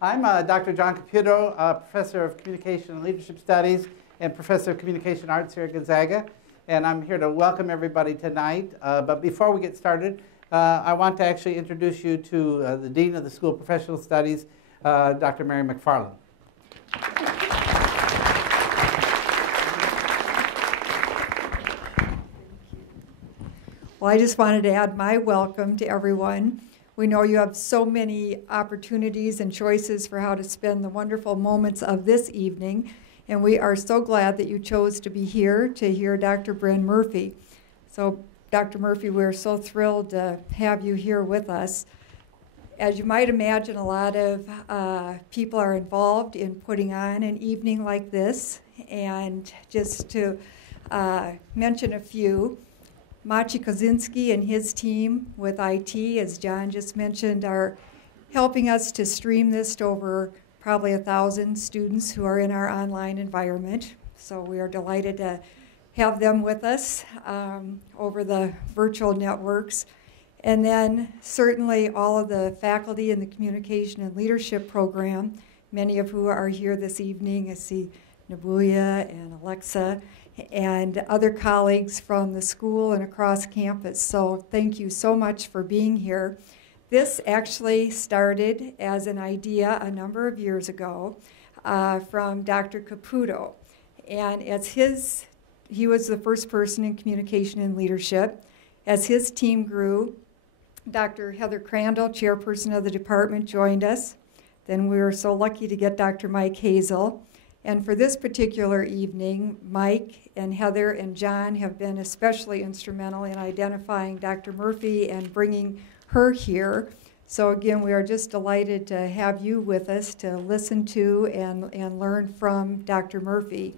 I'm Dr. John Caputo, Professor of Communication and Leadership Studies and Professor of Communication Arts here at Gonzaga. And I'm here to welcome everybody tonight. But before we get started, I want to actually introduce you to the Dean of the School of Professional Studies, Dr. Mary McFarland. Well, I just wanted to add my welcome to everyone. We know you have so many opportunities and choices for how to spend the wonderful moments of this evening, and we are so glad that you chose to be here to hear Dr. Bren Murphy. So, Dr. Murphy, we're so thrilled to have you here with us. As you might imagine, a lot of people are involved in putting on an evening like this, and just to mention a few, Maciej Kozinski and his team with IT, as John just mentioned, are helping us to stream this to over probably 1,000 students who are in our online environment. So we are delighted to have them with us over the virtual networks. And then certainly all of the faculty in the Communication and Leadership program, many of who are here this evening. I see Nabuya and Alexa, and other colleagues from the school and across campus. So thank you so much for being here. This actually started as an idea a number of years ago from Dr. Caputo. And as he was the first person in communication and leadership. As his team grew, Dr. Heather Crandall, chairperson of the department, joined us. Then we were so lucky to get Dr. Mike Hazel. And for this particular evening, Mike and Heather and John have been especially instrumental in identifying Dr. Murphy and bringing her here. So again, we are just delighted to have you with us to listen to and learn from Dr. Murphy.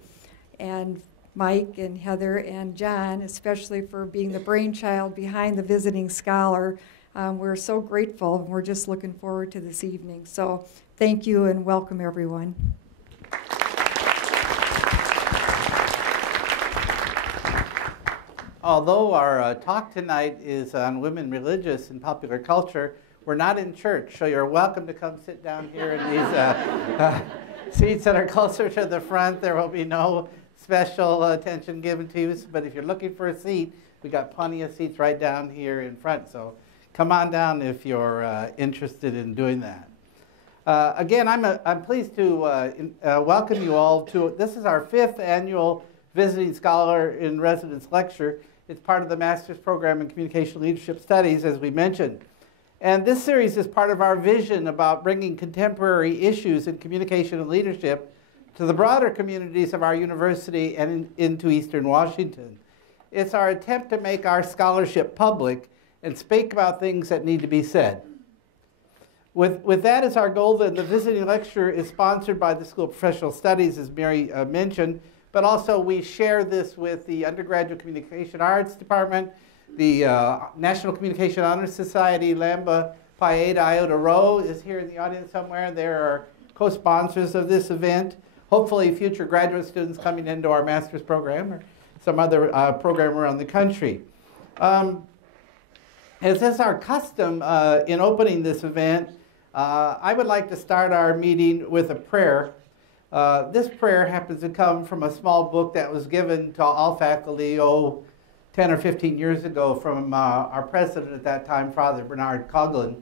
And Mike and Heather and John, especially for being the brainchild behind the visiting scholar. We're so grateful, and we're just looking forward to this evening. So thank you and welcome everyone. Although our talk tonight is on women, religious, and popular culture, we're not in church, so you're welcome to come sit down here in these seats that are closer to the front. There will be no special attention given to you, but if you're looking for a seat, we got plenty of seats right down here in front, so come on down if you're interested in doing that. Again, I'm pleased to welcome you all to, this is our 5th annual Visiting Scholar in Residence Lecture. It's part of the Master's Program in Communication Leadership Studies, as we mentioned. And this series is part of our vision about bringing contemporary issues in communication and leadership to the broader communities of our university and into Eastern Washington. It's our attempt to make our scholarship public and speak about things that need to be said. With that as our goal, then the visiting lecture is sponsored by the School of Professional Studies, as Mary mentioned, but also we share this with the Undergraduate Communication Arts Department, the National Communication Honor Society, Lambda Pi Eta Iota Rho is here in the audience somewhere. They are co-sponsors of this event. Hopefully future graduate students coming into our master's program or some other program around the country. As is our custom in opening this event, I would like to start our meeting with a prayer. This prayer happens to come from a small book that was given to all faculty, 10 or 15 years ago from our president at that time, Father Bernard Coughlin.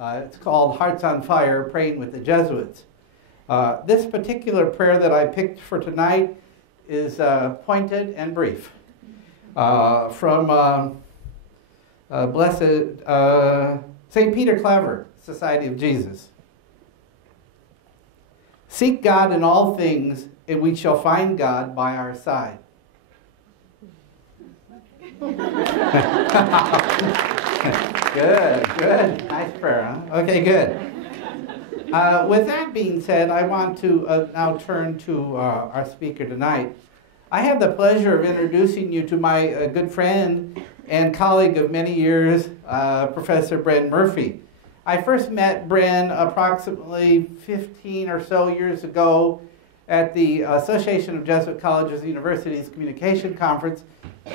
It's called Hearts on Fire, Praying with the Jesuits. This particular prayer that I picked for tonight is pointed and brief. From Blessed St. Peter Claver, Society of Jesus. Seek God in all things, and we shall find God by our side. Good. Nice prayer, huh? Okay, good. With that being said, I want to now turn to our speaker tonight. I have the pleasure of introducing you to my good friend and colleague of many years, Professor Bren Murphy. I first met Bren approximately 15 or so years ago at the Association of Jesuit Colleges and Universities Communication Conference.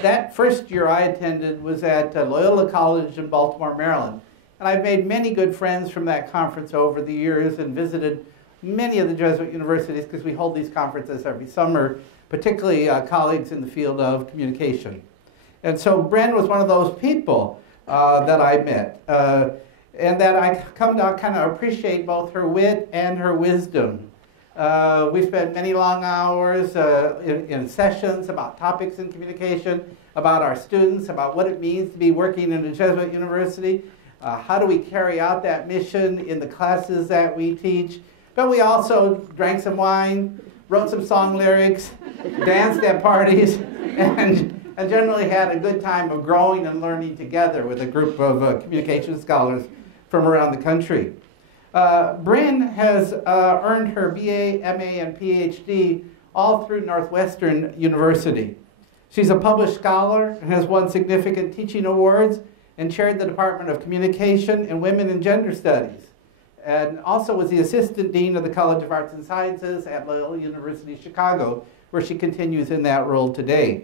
That first year I attended was at Loyola College in Baltimore, Maryland. And I've made many good friends from that conference over the years and visited many of the Jesuit universities because we hold these conferences every summer, particularly colleagues in the field of communication. And so Bren was one of those people that I met, and that I come to kind of appreciate both her wit and her wisdom. We spent many long hours in sessions about topics in communication, about our students, about what it means to be working in a Jesuit university, how do we carry out that mission in the classes that we teach. But we also drank some wine, wrote some song lyrics, danced at parties, and generally had a good time of growing and learning together with a group of communication scholars from around the country. Bren has earned her BA, MA, and PhD all through Northwestern University. She's a published scholar and has won significant teaching awards and chaired the Department of Communication and Women and Gender Studies, and also was the Assistant Dean of the College of Arts and Sciences at Loyola University Chicago, where she continues in that role today.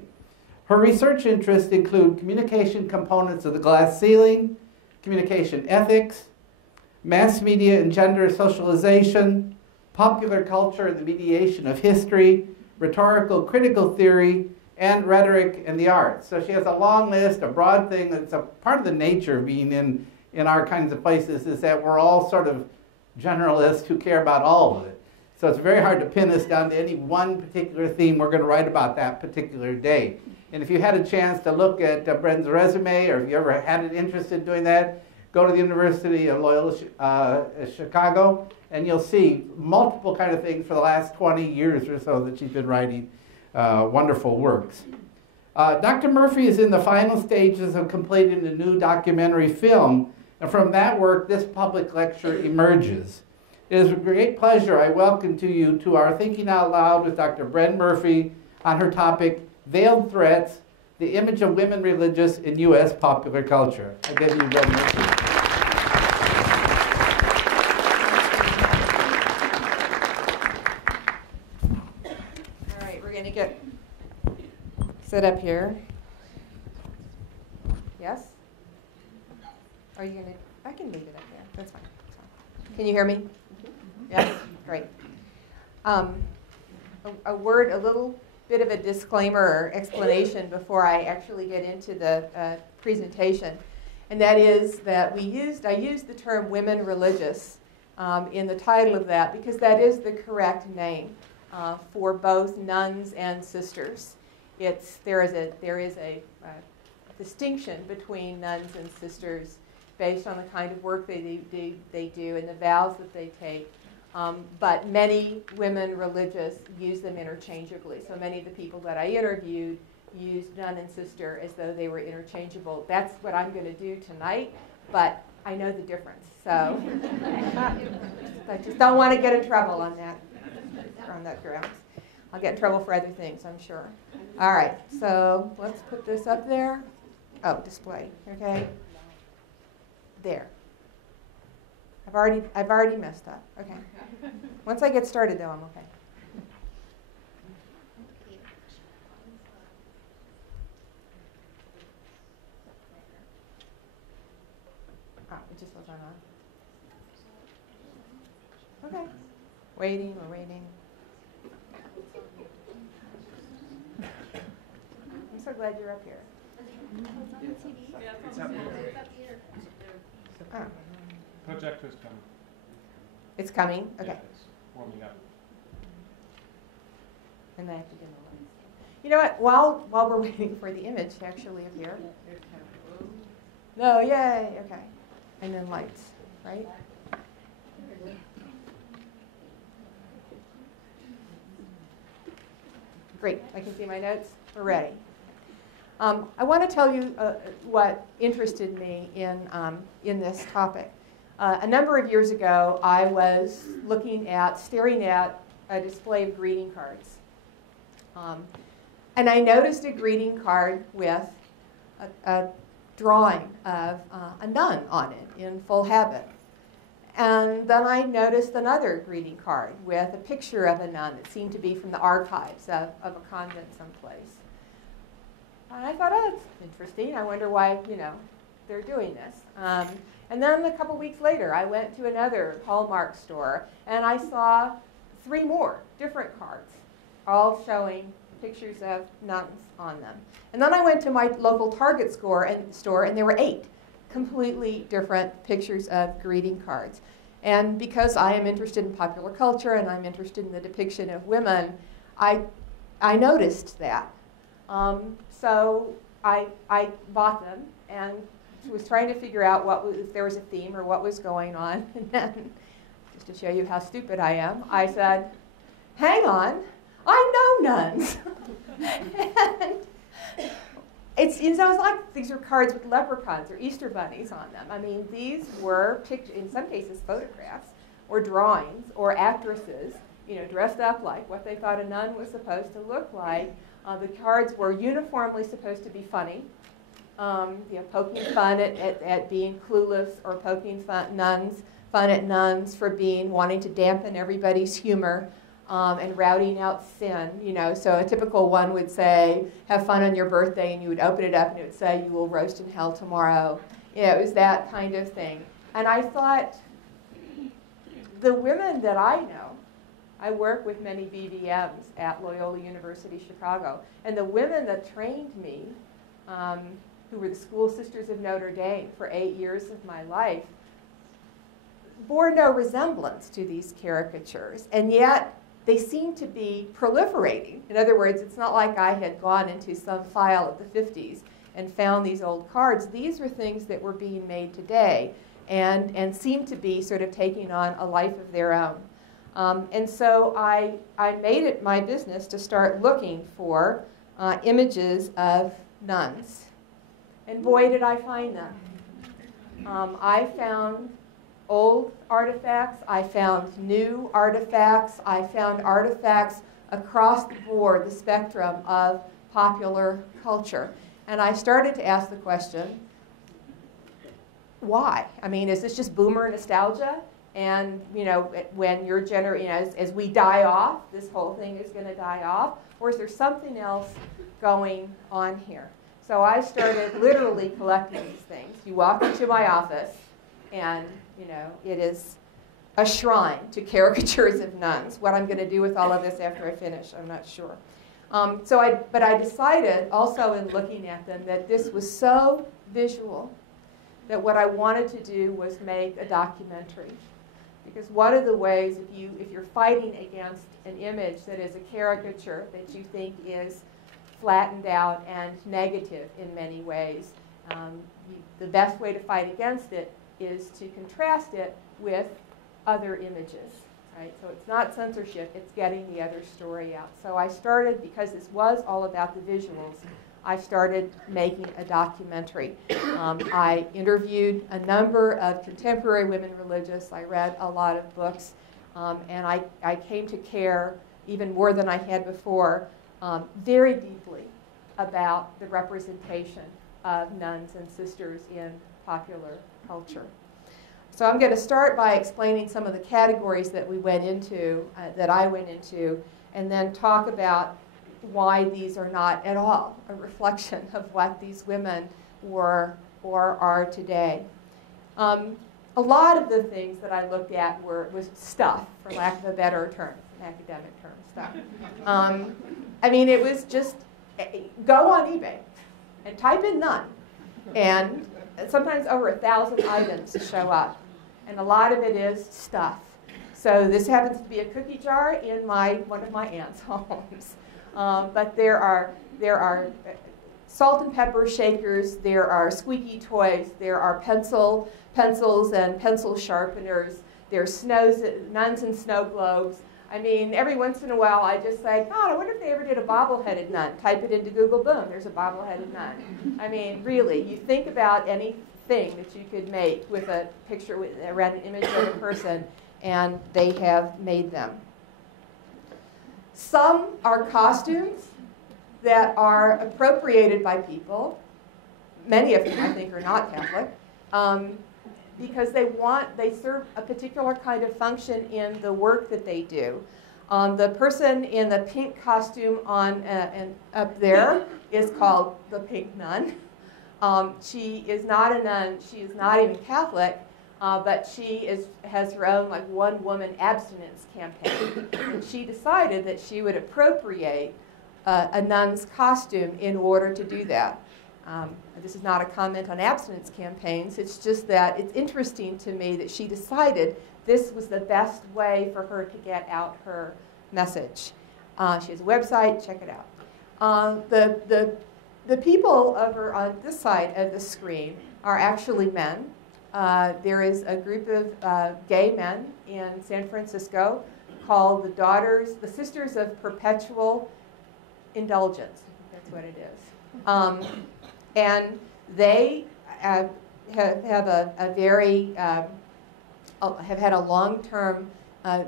Her research interests include communication components of the glass ceiling, communication ethics, mass media and gender socialization, popular culture and the mediation of history, rhetorical critical theory, and rhetoric and the arts. So she has a long list, a broad thing. That's a part of the nature of being in our kinds of places is that we're all sort of generalists who care about all of it. So it's very hard to pin us down to any one particular theme we're going to write about that particular day. And if you had a chance to look at Bren's resume, or if you ever had an interest in doing that, go to the University of Loyola Chicago, and you'll see multiple kind of things for the last 20 years or so that she's been writing wonderful works. Dr. Murphy is in the final stages of completing a new documentary film, and from that work, this public lecture emerges. It is with great pleasure I welcome to you to our Thinking Out Loud with Dr. Bren Murphy on her topic, Veiled Threats, the Image of Women Religious in U.S. Popular Culture. I give you Bren Murphy. All right, we're going to get set up here. Yes? Are you going to? I can leave it up there. That's fine. Can you hear me? Yes? Great. A word, a little bit of a disclaimer or explanation before I actually get into the presentation. And that is that I used the term women religious in the title of that because that is the correct name for both nuns and sisters. There is a distinction between nuns and sisters based on the kind of work they do and the vows that they take. But many women religious use them interchangeably. So many of the people that I interviewed used nun and sister as though they were interchangeable. That's what I'm going to do tonight, but I know the difference. So I just don't want to get in trouble on that grounds. I'll get in trouble for other things, I'm sure. All right, so let's put this up there. Oh, display, okay. There. I've already messed up. Okay. Once I get started, though, I'm okay. Oh, it just wasn't on. Okay. Waiting, we're waiting. I'm so glad you're up here. It's up here. Oh. Projector's coming. It's coming? Okay. Yeah, it's warming up. And I have to get the lights. You know what? While we're waiting for the image to actually appear. No, yay. Okay. And then lights, right? Great. I can see my notes. We're ready. I want to tell you what interested me in this topic. A number of years ago, I was staring at a display of greeting cards. And I noticed a greeting card with a drawing of a nun on it in full habit. And then I noticed another greeting card with a picture of a nun that seemed to be from the archives of a convent someplace. And I thought, oh, that's interesting. I wonder why, they're doing this. And then a couple weeks later, I went to another Hallmark store, and I saw 3 more different cards, all showing pictures of nuns on them. And then I went to my local Target store, and there were 8 completely different pictures of greeting cards. And because I am interested in popular culture and I'm interested in the depiction of women, I noticed that. So I bought them and was trying to figure out if there was a theme or what was going on. And then, just to show you how stupid I am, I said, hang on, I know nuns. And it's like these are cards with leprechauns or Easter bunnies on them. I mean, these were in some cases photographs or drawings or actresses, dressed up like what they thought a nun was supposed to look like. The cards were uniformly supposed to be funny, poking fun at being clueless, or poking fun at nuns for wanting to dampen everybody's humor. And routing out sin, So a typical one would say, have fun on your birthday, and you would open it up and it would say, you will roast in hell tomorrow. It was that kind of thing. And I thought, the women that I know, I work with many BVMs at Loyola University Chicago, and the women that trained me, who were the School Sisters of Notre Dame for 8 years of my life, bore no resemblance to these caricatures, and yet they seem to be proliferating. In other words, it's not like I had gone into some file of the 50s and found these old cards. These were things that were being made today and seem to be sort of taking on a life of their own. And so I made it my business to start looking for images of nuns. And boy, did I find them. I found old artifacts, I found new artifacts, I found artifacts across the board, the spectrum of popular culture. And I started to ask the question, why? I mean, is this just boomer nostalgia? And, when your generation, as we die off, this whole thing is going to die off? Or is there something else going on here? So I started literally collecting these things. You walk into my office, and it is a shrine to caricatures of nuns. What I'm going to do with all of this after I finish, I'm not sure. But I decided also in looking at them that this was so visual that what I wanted to do was make a documentary. Because one of the ways, if you're fighting against an image that is a caricature that you think is flattened out and negative in many ways, the best way to fight against it is to contrast it with other images, right? So it's not censorship, it's getting the other story out. So I started, because this was all about the visuals, I started making a documentary. I interviewed a number of contemporary women religious. I read a lot of books, and I came to care, even more than I had before, very deeply about the representation of nuns and sisters in popular culture. So I'm going to start by explaining some of the categories that we went into, that I went into, and then talk about why these are not at all a reflection of what these women were or are today. A lot of the things that I looked at was stuff, for lack of a better term, an academic term, stuff. I mean, it was just go on eBay and type in nun, and sometimes over 1,000 items show up, and a lot of it is stuff. So this happens to be a cookie jar in one of my aunt's homes. But there are salt and pepper shakers, there are squeaky toys, there are pencils and pencil sharpeners, there's nuns and snow globes. I mean, every once in a while I just say, God, I wonder if they ever did a bobbleheaded nun. Type it into Google, boom, there's a bobbleheaded nun. I mean, really, you think about anything that you could make with a picture, around an image of a person, and they have made them. Some are costumes that are appropriated by people. Many of them, I think, are not Catholic, because they serve a particular kind of function in the work that they do. The person in the pink costume up there is called the pink nun. She is not a nun. She is not even Catholic, but she has her own like one-woman abstinence campaign. And she decided that she would appropriate a nun's costume in order to do that. This is not a comment on abstinence campaigns. It's just that it's interesting to me that she decided this was the best way for her to get out her message. She has a website. Check it out. The people over on this side of the screen are actually men. There is a group of gay men in San Francisco called the Sisters of Perpetual Indulgence. I think that's what it is. And they have had a long-term,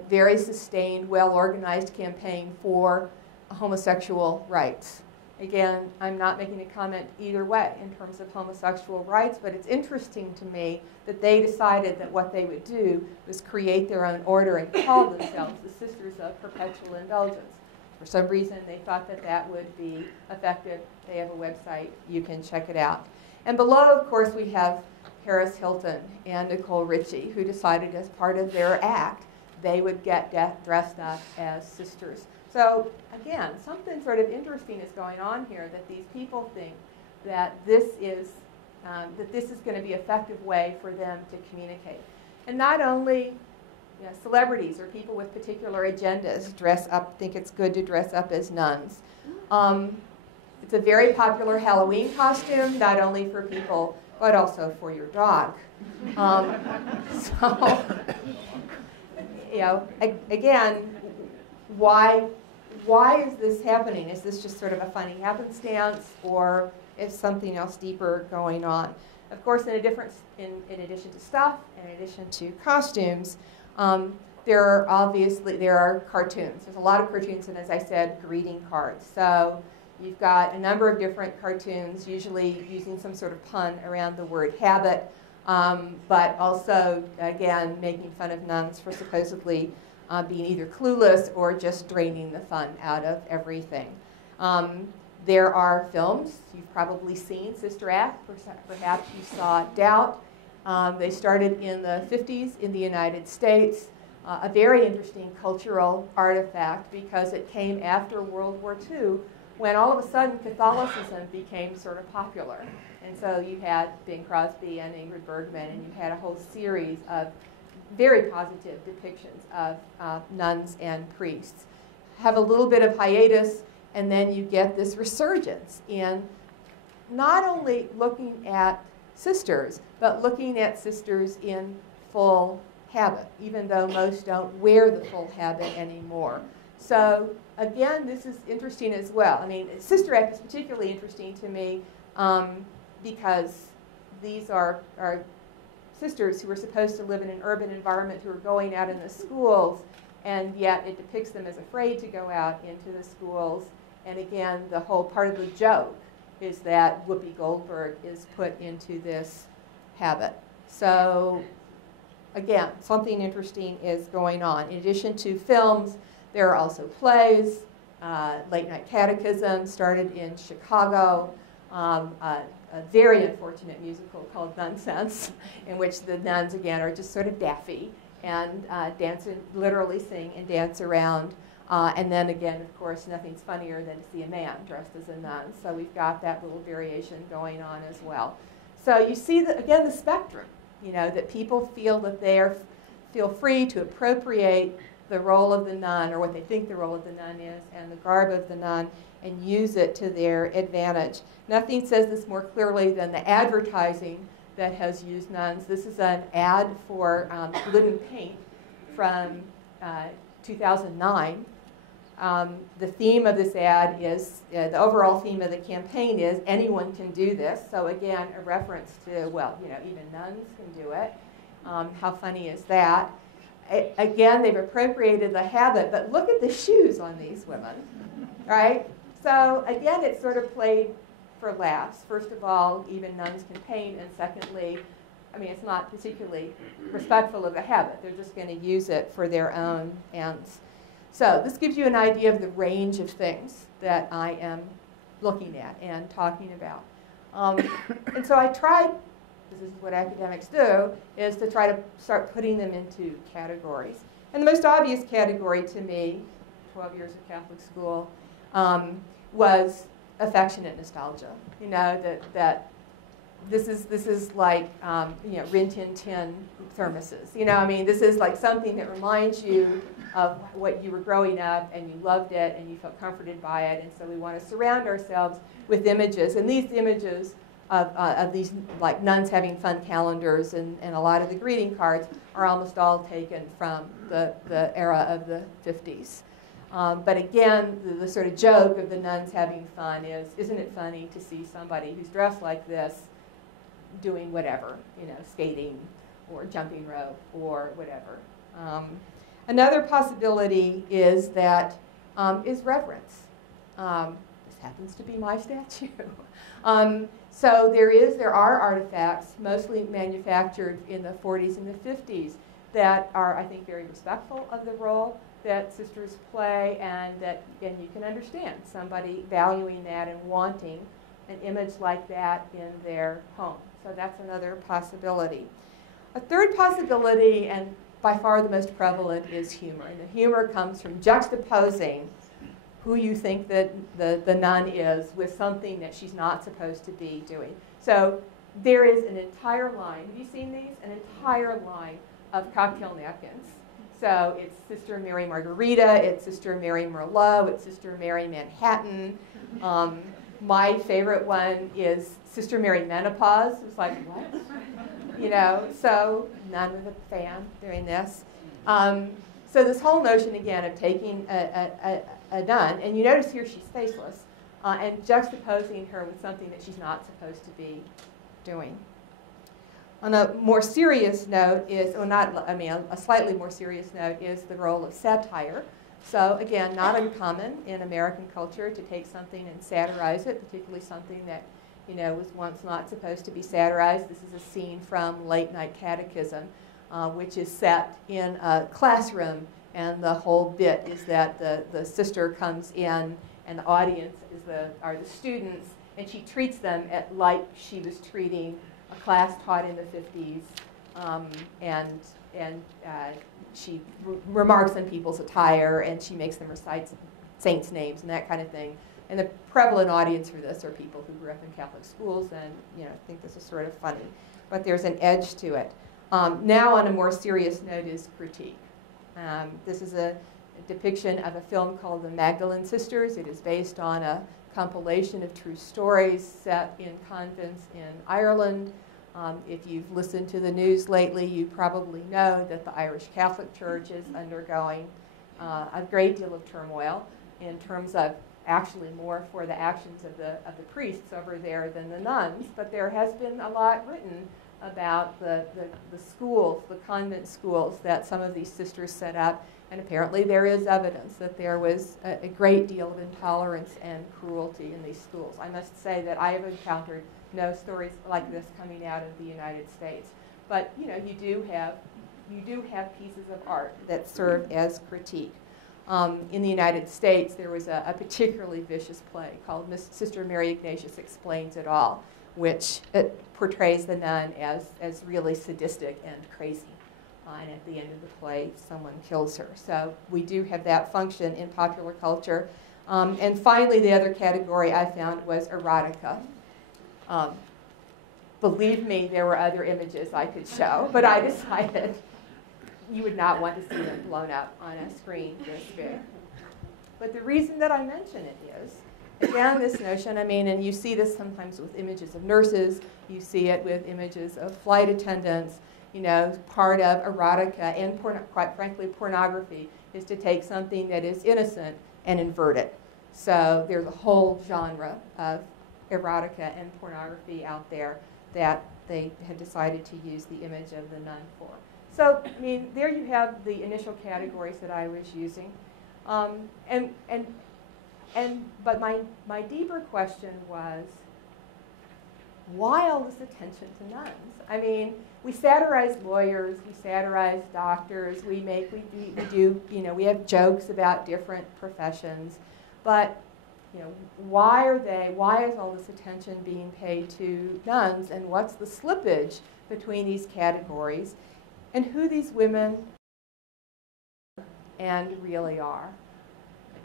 very sustained, well-organized campaign for homosexual rights. Again, I'm not making a comment either way in terms of homosexual rights, but it's interesting to me that they decided that what they would do was create their own order and call themselves the Sisters of Perpetual Indulgence. For some reason, they thought that that would be effective. They have a website. You can check it out. And below, of course, we have Paris Hilton and Nicole Richie, who decided as part of their act, they would get dressed up as sisters. So again, something sort of interesting is going on here, that these people think that this is going to be an effective way for them to communicate. And not only celebrities or people with particular agendas dress up, think it's good to dress up as nuns. It's a very popular Halloween costume, not only for people, but also for your dog. So, again, why is this happening? Is this just sort of a funny happenstance, or is something else deeper going on? Of course, in addition to stuff, in addition to costumes, there are cartoons. There's a lot of cartoons, and as I said, greeting cards. So you've got a number of different cartoons, usually using some sort of pun around the word habit, but also, again, making fun of nuns for supposedly being either clueless or just draining the fun out of everything. There are films you've probably seen, Sister Act, perhaps you saw Doubt. They started in the 50s in the United States, a very interesting cultural artifact because it came after World War II, when all of a sudden Catholicism became sort of popular. And so you had Bing Crosby and Ingrid Bergman, and you had a whole series of very positive depictions of nuns and priests. Have a little bit of hiatus, and then you get this resurgence in not only looking at sisters, but looking at sisters in full habit, even though most don't wear the full habit anymore. So again, this is interesting as well. I mean, Sister Act is particularly interesting to me because these are sisters who are supposed to live in an urban environment, who are going out in the schools, and yet it depicts them as afraid to go out into the schools. And again, the whole part of the joke is that Whoopi Goldberg is put into this habit. So again, something interesting is going on. In addition to films, there are also plays. Late Night Catechism started in Chicago. A very unfortunate musical called Nonsense, in which the nuns, again, are just sort of daffy and literally sing and dance around. And then again, of course, nothing's funnier than to see a man dressed as a nun. So we've got that little variation going on as well. So you see, again, the spectrum, that people feel that they feel free to appropriate the role of the nun, or what they think the role of the nun is, and the garb of the nun, and use it to their advantage. Nothing says this more clearly than the advertising that has used nuns. This is an ad for Gluten Paint from 2009. The theme of this ad is, the overall theme of the campaign is, anyone can do this. So again, a reference to, well, even nuns can do it. How funny is that? Again, they've appropriated the habit, but look at the shoes on these women, right? So again, it's sort of played for laughs. First of all, even nuns can paint, and secondly, I mean, it's not particularly respectful of the habit. They're just going to use it for their own ends. So this gives you an idea of the range of things that I am looking at and talking about. And so I tried, this is what academics do, is to try to start putting them into categories. And the most obvious category to me, 12 years of Catholic school, was affectionate nostalgia. You know, that this is like, you know, Rin Tin Tin thermoses. You know, I mean, this is like something that reminds you of what you were growing up, and you loved it, and you felt comforted by it. And so we want to surround ourselves with images. And these images of these, like, nuns having fun calendars and a lot of the greeting cards are almost all taken from the era of the 50s. But again, the sort of joke of the nuns having fun is, isn't it funny to see somebody who's dressed like this doing whatever, you know, skating or jumping rope or whatever. Another possibility is that is reverence. This happens to be my statue. So there are artifacts, mostly manufactured in the 40s and the 50s, that are, I think, very respectful of the role that sisters play, and you can understand somebody valuing that and wanting an image like that in their home. So that's another possibility. A third possibility, and by far the most prevalent, is humor. And the humor comes from juxtaposing who you think that the nun is with something that she's not supposed to be doing. So there is an entire line. Have you seen these? An entire line of cocktail napkins. So it's Sister Mary Margarita, it's Sister Mary Merlot, it's Sister Mary Manhattan. My favorite one is Sister Mary Menopause. It's like, what? You know, so nun with a fan doing this. So this whole notion, again, of taking a nun, and you notice here she's faceless, and juxtaposing her with something that she's not supposed to be doing. On a more serious note is, a slightly more serious note is the role of satire. So again, not uncommon in American culture to take something and satirize it, particularly something that, you know, was once not supposed to be satirized. This is a scene from Late Night Catechism, which is set in a classroom, and the whole bit is that the sister comes in, and the audience are the students, and she treats them like she was treating a class taught in the 50s, and she remarks on people's attire, and she makes them recite saints' names and that kind of thing. And the prevalent audience for this are people who grew up in Catholic schools and, you know, think this is sort of funny. But there's an edge to it. Now, on a more serious note, is critique. This is a depiction of a film called The Magdalene Sisters. It is based on a compilation of true stories set in convents in Ireland. If you've listened to the news lately, you probably know that the Irish Catholic Church is undergoing a great deal of turmoil in terms of actually more for the actions of the priests over there than the nuns. But there has been a lot written about the schools, the convent schools that some of these sisters set up. And apparently there is evidence that there was a great deal of intolerance and cruelty in these schools. I must say that I have encountered no stories like this coming out of the United States. But, you know, you do have pieces of art that serve as critique. In the United States, there was a particularly vicious play called Sister Mary Ignatius Explains It All, which portrays the nun as really sadistic and crazy. And at the end of the play, someone kills her. So we do have that function in popular culture. And finally, the other category I found was erotica. Believe me, there were other images I could show, but I decided you would not want to see them blown up on a screen this big. But the reason that I mention it is, again, this notion, and you see this sometimes with images of nurses, you see it with images of flight attendants. You know, part of erotica and, quite frankly, pornography is to take something that is innocent and invert it. So there's a whole genre of erotica and pornography out there that they had decided to use the image of the nun for. So, there you have the initial categories that I was using. But my deeper question was, why all this attention to nuns? We satirize lawyers, we satirize doctors, we do, we have jokes about different professions, but You know, why is all this attention being paid to nuns, and what's the slippage between these categories, and who these women and really are.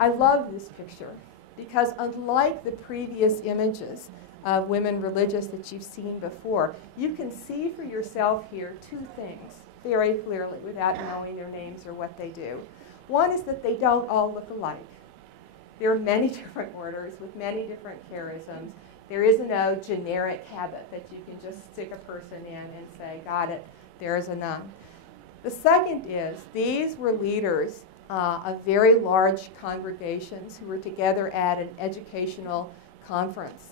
I love this picture because unlike the previous images of women religious that you've seen before, you can see for yourself here two things very clearly without knowing their names or what they do. One is that they don't all look alike. There are many different orders with many different charisms. There is no generic habit that you can just stick a person in and say, got it, there's a nun. The second is these were leaders of very large congregations who were together at an educational conference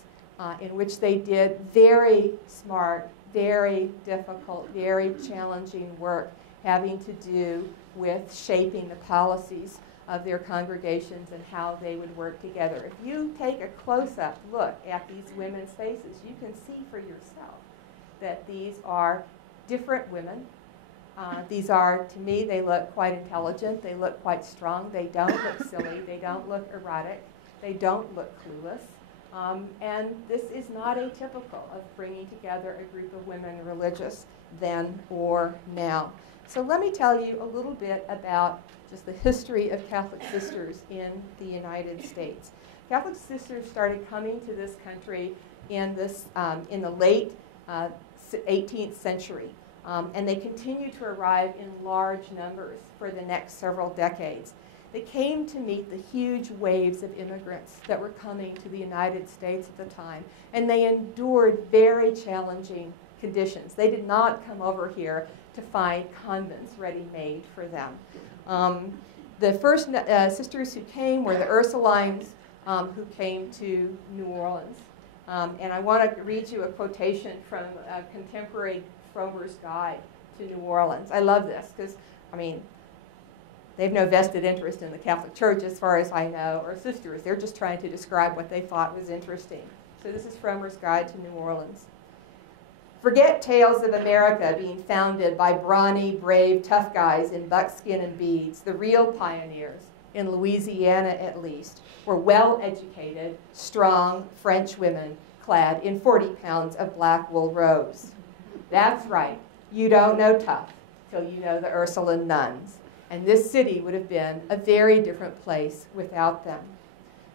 in which they did very smart, very difficult, very challenging work having to do with shaping the policies of their congregations and how they would work together. If you take a close-up look at these women's faces, you can see for yourself that these are different women. These are, to me, they look quite intelligent. They look quite strong. They don't look silly. They don't look erotic. They don't look clueless. And this is not atypical of bringing together a group of women religious then or now. So let me tell you a little bit about just the history of Catholic sisters in the United States. Catholic sisters started coming to this country in the late 18th century. And they continue to arrive in large numbers for the next several decades. They came to meet the huge waves of immigrants that were coming to the United States at the time, and they endured very challenging conditions. They did not come over here to find convents ready-made for them. The first sisters who came were the Ursulines, who came to New Orleans. And I want to read you a quotation from a contemporary Frommer's Guide to New Orleans. I love this because, I mean, they have no vested interest in the Catholic Church as far as I know, or sisters. They're just trying to describe what they thought was interesting. So this is Frommer's Guide to New Orleans. Forget tales of America being founded by brawny, brave, tough guys in buckskin and beads. The real pioneers, in Louisiana at least, were well-educated, strong French women clad in 40 pounds of black wool robes. That's right. You don't know tough till you know the Ursuline nuns. And this city would have been a very different place without them.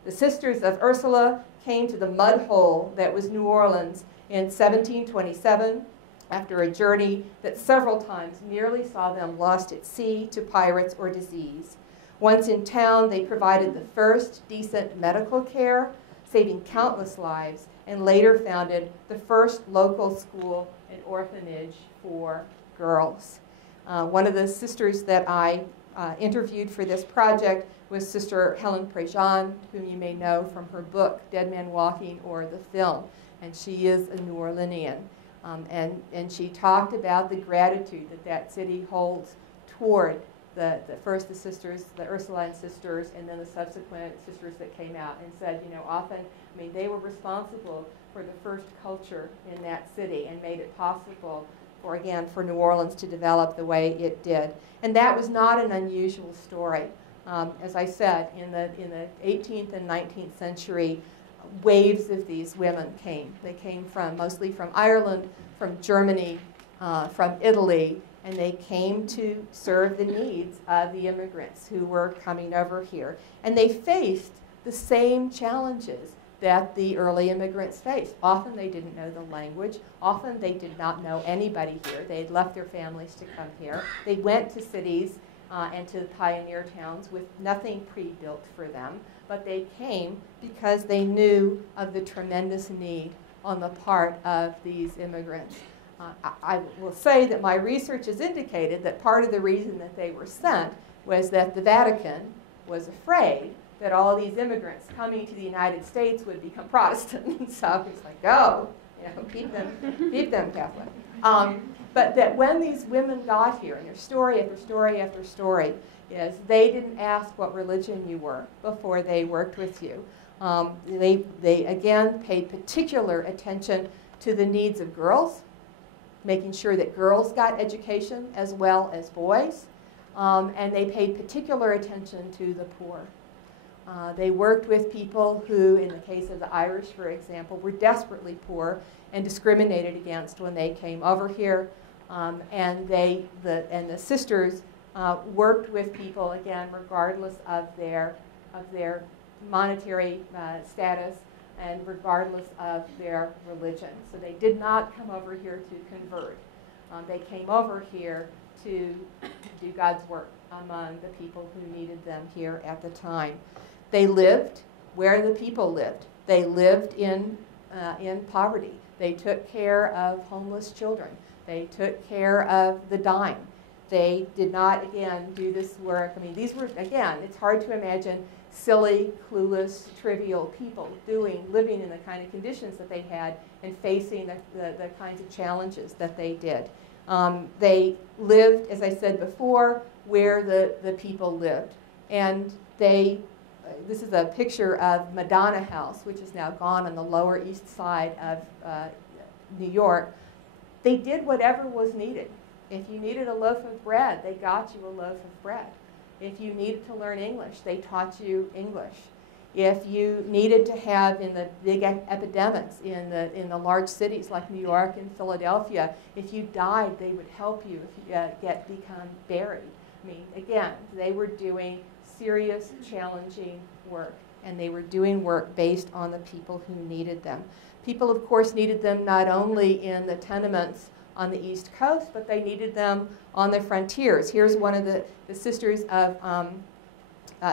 The Sisters of Ursula came to the mud hole that was New Orleans in 1727 after a journey that several times nearly saw them lost at sea to pirates or disease. Once in town, they provided the first decent medical care, saving countless lives, and later founded the first local school and orphanage for girls. One of the sisters that I interviewed for this project was Sister Helen Prejean, whom you may know from her book, Dead Man Walking, or the film. And she is a New Orleanian. And she talked about the gratitude that that city holds toward first the sisters, the Ursuline sisters, and then the subsequent sisters that came out, and said, you know, often, I mean, they were responsible for the first culture in that city and made it possible for, again, for New Orleans to develop the way it did. And that was not an unusual story. As I said, in the 18th and 19th century, waves of these women came. They came mostly from Ireland, from Germany, from Italy, and they came to serve the needs of the immigrants who were coming over here. And they faced the same challenges that the early immigrants faced. Often they didn't know the language. Often they did not know anybody here. They had left their families to come here. They went to cities and to pioneer towns with nothing pre-built for them. But they came because they knew of the tremendous need on the part of these immigrants. I will say that my research has indicated that part of the reason that they were sent was that the Vatican was afraid that all these immigrants coming to the United States would become Protestant. So it's like, oh, you know, keep them Catholic. But that when these women got here, and there's story after story after story, is they didn't ask what religion you were before they worked with you. They again paid particular attention to the needs of girls, making sure that girls got education as well as boys, and they paid particular attention to the poor. They worked with people who, in the case of the Irish, for example, were desperately poor and discriminated against when they came over here. And the sisters worked with people, again, regardless of their monetary status and regardless of their religion. So they did not come over here to convert. They came over here to do God's work among the people who needed them here at the time. They lived where the people lived. They lived in poverty. They took care of homeless children. They took care of the dying. They did not, again, do this work. I mean, these were, again, it's hard to imagine silly, clueless, trivial people living in the kind of conditions that they had and facing the kinds of challenges that they did. They lived, as I said before, where the people lived. And this is a picture of Madonna House, which is now gone on the Lower East Side of New York. They did whatever was needed. If you needed a loaf of bread, they got you a loaf of bread. If you needed to learn English, they taught you English. If you needed to have, in the big epidemics in the large cities like New York and Philadelphia, if you died, they would help you if you become buried. I mean, again, they were doing serious, challenging work, and they were doing work based on the people who needed them. People, of course, needed them not only in the tenements on the East Coast, but they needed them on the frontiers. Here's one of the sisters of,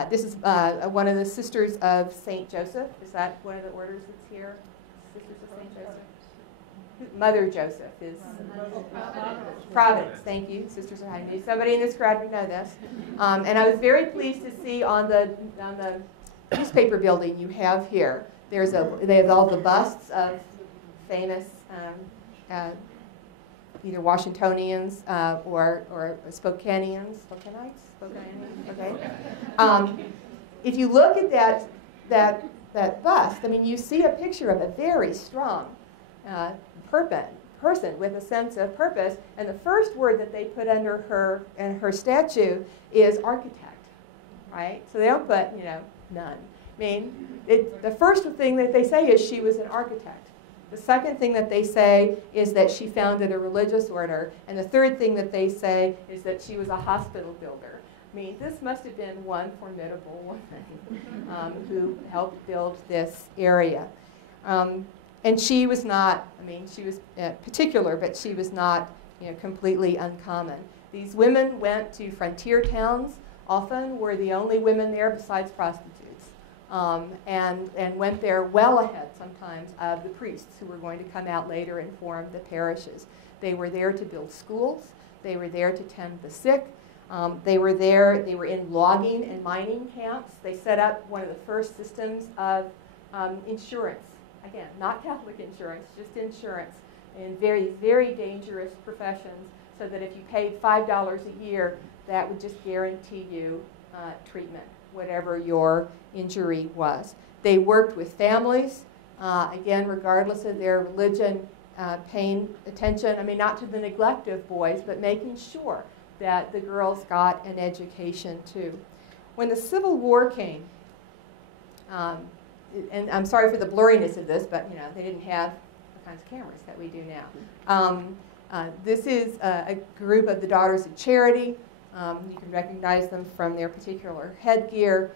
this is one of the sisters of St. Joseph. Is that one of the orders that's here? Sisters of St. Joseph? Mother Joseph is Providence. Thank you, Sisters of I knew somebody in this crowd would know this. And I was very pleased to see on the newspaper building you have here. They have all the busts of famous either Washingtonians or Spokanians. Okay. If you look at that bust, I mean, you see a picture of a very strong person with a sense of purpose, and the first word that they put under her and her statue is architect, right? So they don't put, none. I mean, the first thing that they say is she was an architect. The second thing that they say is that she founded a religious order, and the third thing that they say is that she was a hospital builder. I mean, this must have been one formidable woman who helped build this area. And she was not, I mean, she was particular, but she was not completely uncommon. These women went to frontier towns, often were the only women there besides prostitutes, and went there well ahead sometimes of the priests who were going to come out later and form the parishes. They were there to build schools. They were there to tend the sick. They were in logging and mining camps. They set up one of the first systems of insurance. Again, not Catholic insurance, just insurance in very, very dangerous professions, so that if you paid $5 a year, that would just guarantee you treatment, whatever your injury was. They worked with families, again, regardless of their religion, paying attention, I mean, not to the neglect of boys, but making sure that the girls got an education too. When the Civil War came, and I'm sorry for the blurriness of this, but they didn't have the kinds of cameras that we do now. This is a group of the Daughters of Charity. You can recognize them from their particular headgear.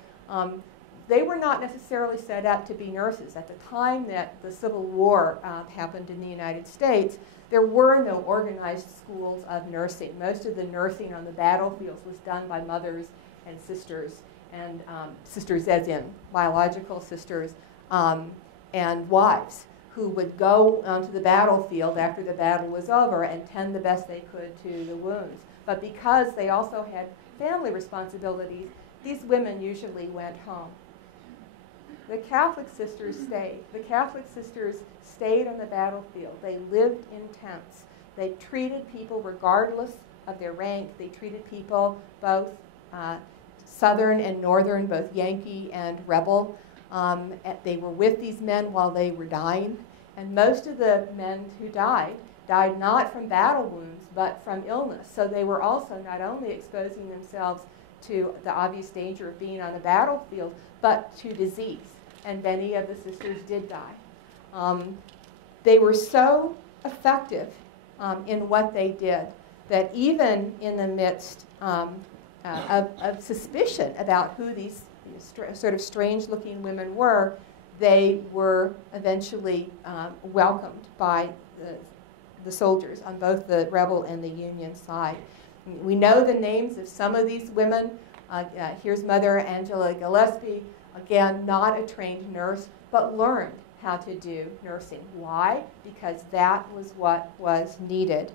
They were not necessarily set up to be nurses. At the time that the Civil War happened in the United States, there were no organized schools of nursing. Most of the nursing on the battlefields was done by mothers and sisters, and sisters as in biological sisters, and wives who would go onto the battlefield after the battle was over and tend the best they could to the wounds. But because they also had family responsibilities, these women usually went home. The Catholic sisters stayed. The Catholic sisters stayed on the battlefield. They lived in tents. They treated people regardless of their rank. They treated people both Southern and Northern, both Yankee and rebel. They were with these men while they were dying. And most of the men who died not from battle wounds, but from illness. So they were also not only exposing themselves to the obvious danger of being on the battlefield, but to disease. And many of the sisters did die. They were so effective in what they did that even in the midst of suspicion about who these sort of strange-looking women were, they were eventually welcomed by the soldiers on both the rebel and the Union side. We know the names of some of these women. Here's Mother Angela Gillespie, again, not a trained nurse, but learned how to do nursing. Why? Because that was what was needed.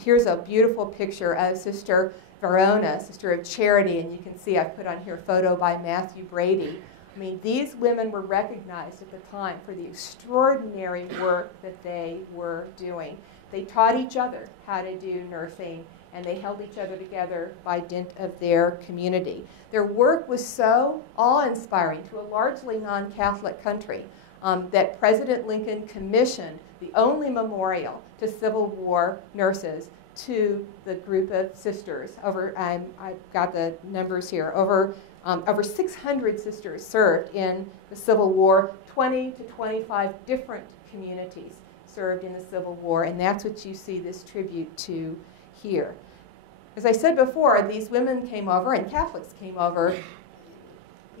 Here's a beautiful picture of Sister Verona, Sister of Charity, and you can see I've put on here a photo by Matthew Brady. I mean, these women were recognized at the time for the extraordinary work that they were doing. They taught each other how to do nursing, and they held each other together by dint of their community. Their work was so awe-inspiring to a largely non-Catholic country that President Lincoln commissioned the only memorial to Civil War nurses to the group of sisters. I've got the numbers here. Over 600 sisters served in the Civil War, 20 to 25 different communities served in the Civil War, and that's what you see this tribute to here. As I said before, these women came over, and Catholics came over,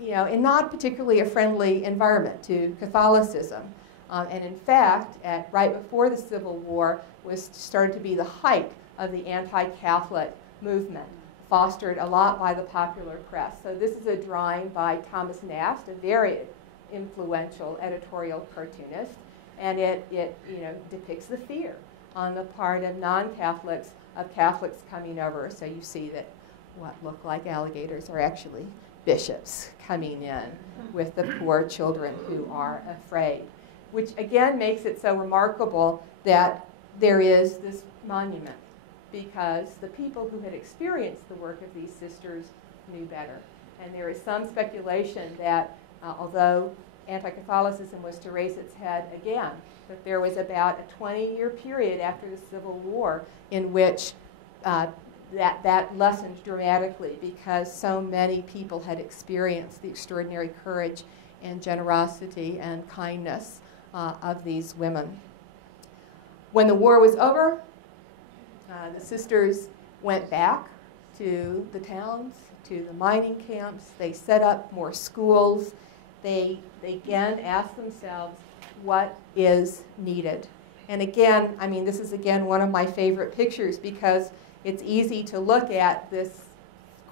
in not particularly a friendly environment to Catholicism. And in fact, right before the Civil War started to be the height of the anti-Catholic movement, fostered a lot by the popular press. So this is a drawing by Thomas Nast, a very influential editorial cartoonist, and it depicts the fear on the part of non-Catholics of Catholics coming over. So you see that what look like alligators are actually bishops coming in with the poor children who are afraid, which again makes it so remarkable that there is this monument, because the people who had experienced the work of these sisters knew better. And there is some speculation that although anti-Catholicism was to raise its head again, that there was about a 20-year period after the Civil War in which that lessened dramatically, because so many people had experienced the extraordinary courage and generosity and kindness of these women. When the war was over, the sisters went back to the towns, to the mining camps. They set up more schools. They again asked themselves, what is needed? And again, I mean, this is again one of my favorite pictures, because it's easy to look at this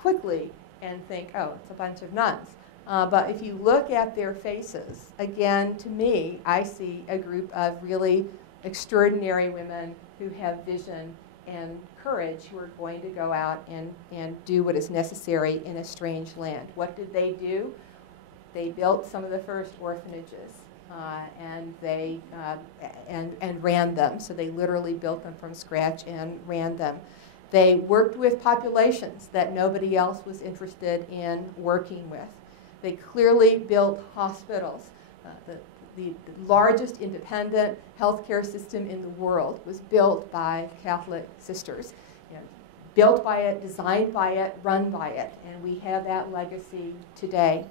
quickly and think, oh, it's a bunch of nuns. But if you look at their faces, again, to me, I see a group of really extraordinary women who have vision and courage, who are going to go out and do what is necessary in a strange land. What did they do? They built some of the first orphanages, and they and ran them. So they literally built them from scratch and ran them. They worked with populations that nobody else was interested in working with. They clearly built hospitals. The largest independent healthcare system in the world was built by Catholic sisters. Built by it, designed by it, run by it, and we have that legacy today.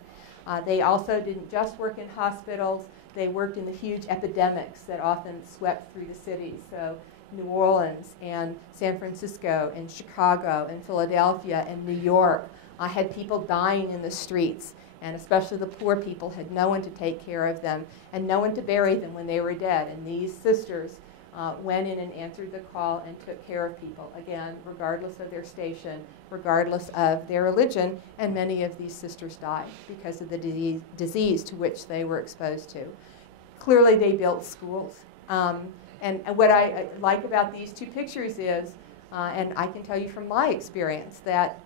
They also didn't just work in hospitals. They worked in the huge epidemics that often swept through the cities. So New Orleans and San Francisco and Chicago and Philadelphia and New York had people dying in the streets. And especially the poor people had no one to take care of them and no one to bury them when they were dead. And these sisters went in and answered the call and took care of people, again, regardless of their station, regardless of their religion. And many of these sisters died because of the disease to which they were exposed to. Clearly, they built schools. And what I like about these two pictures is, and I can tell you from my experience, that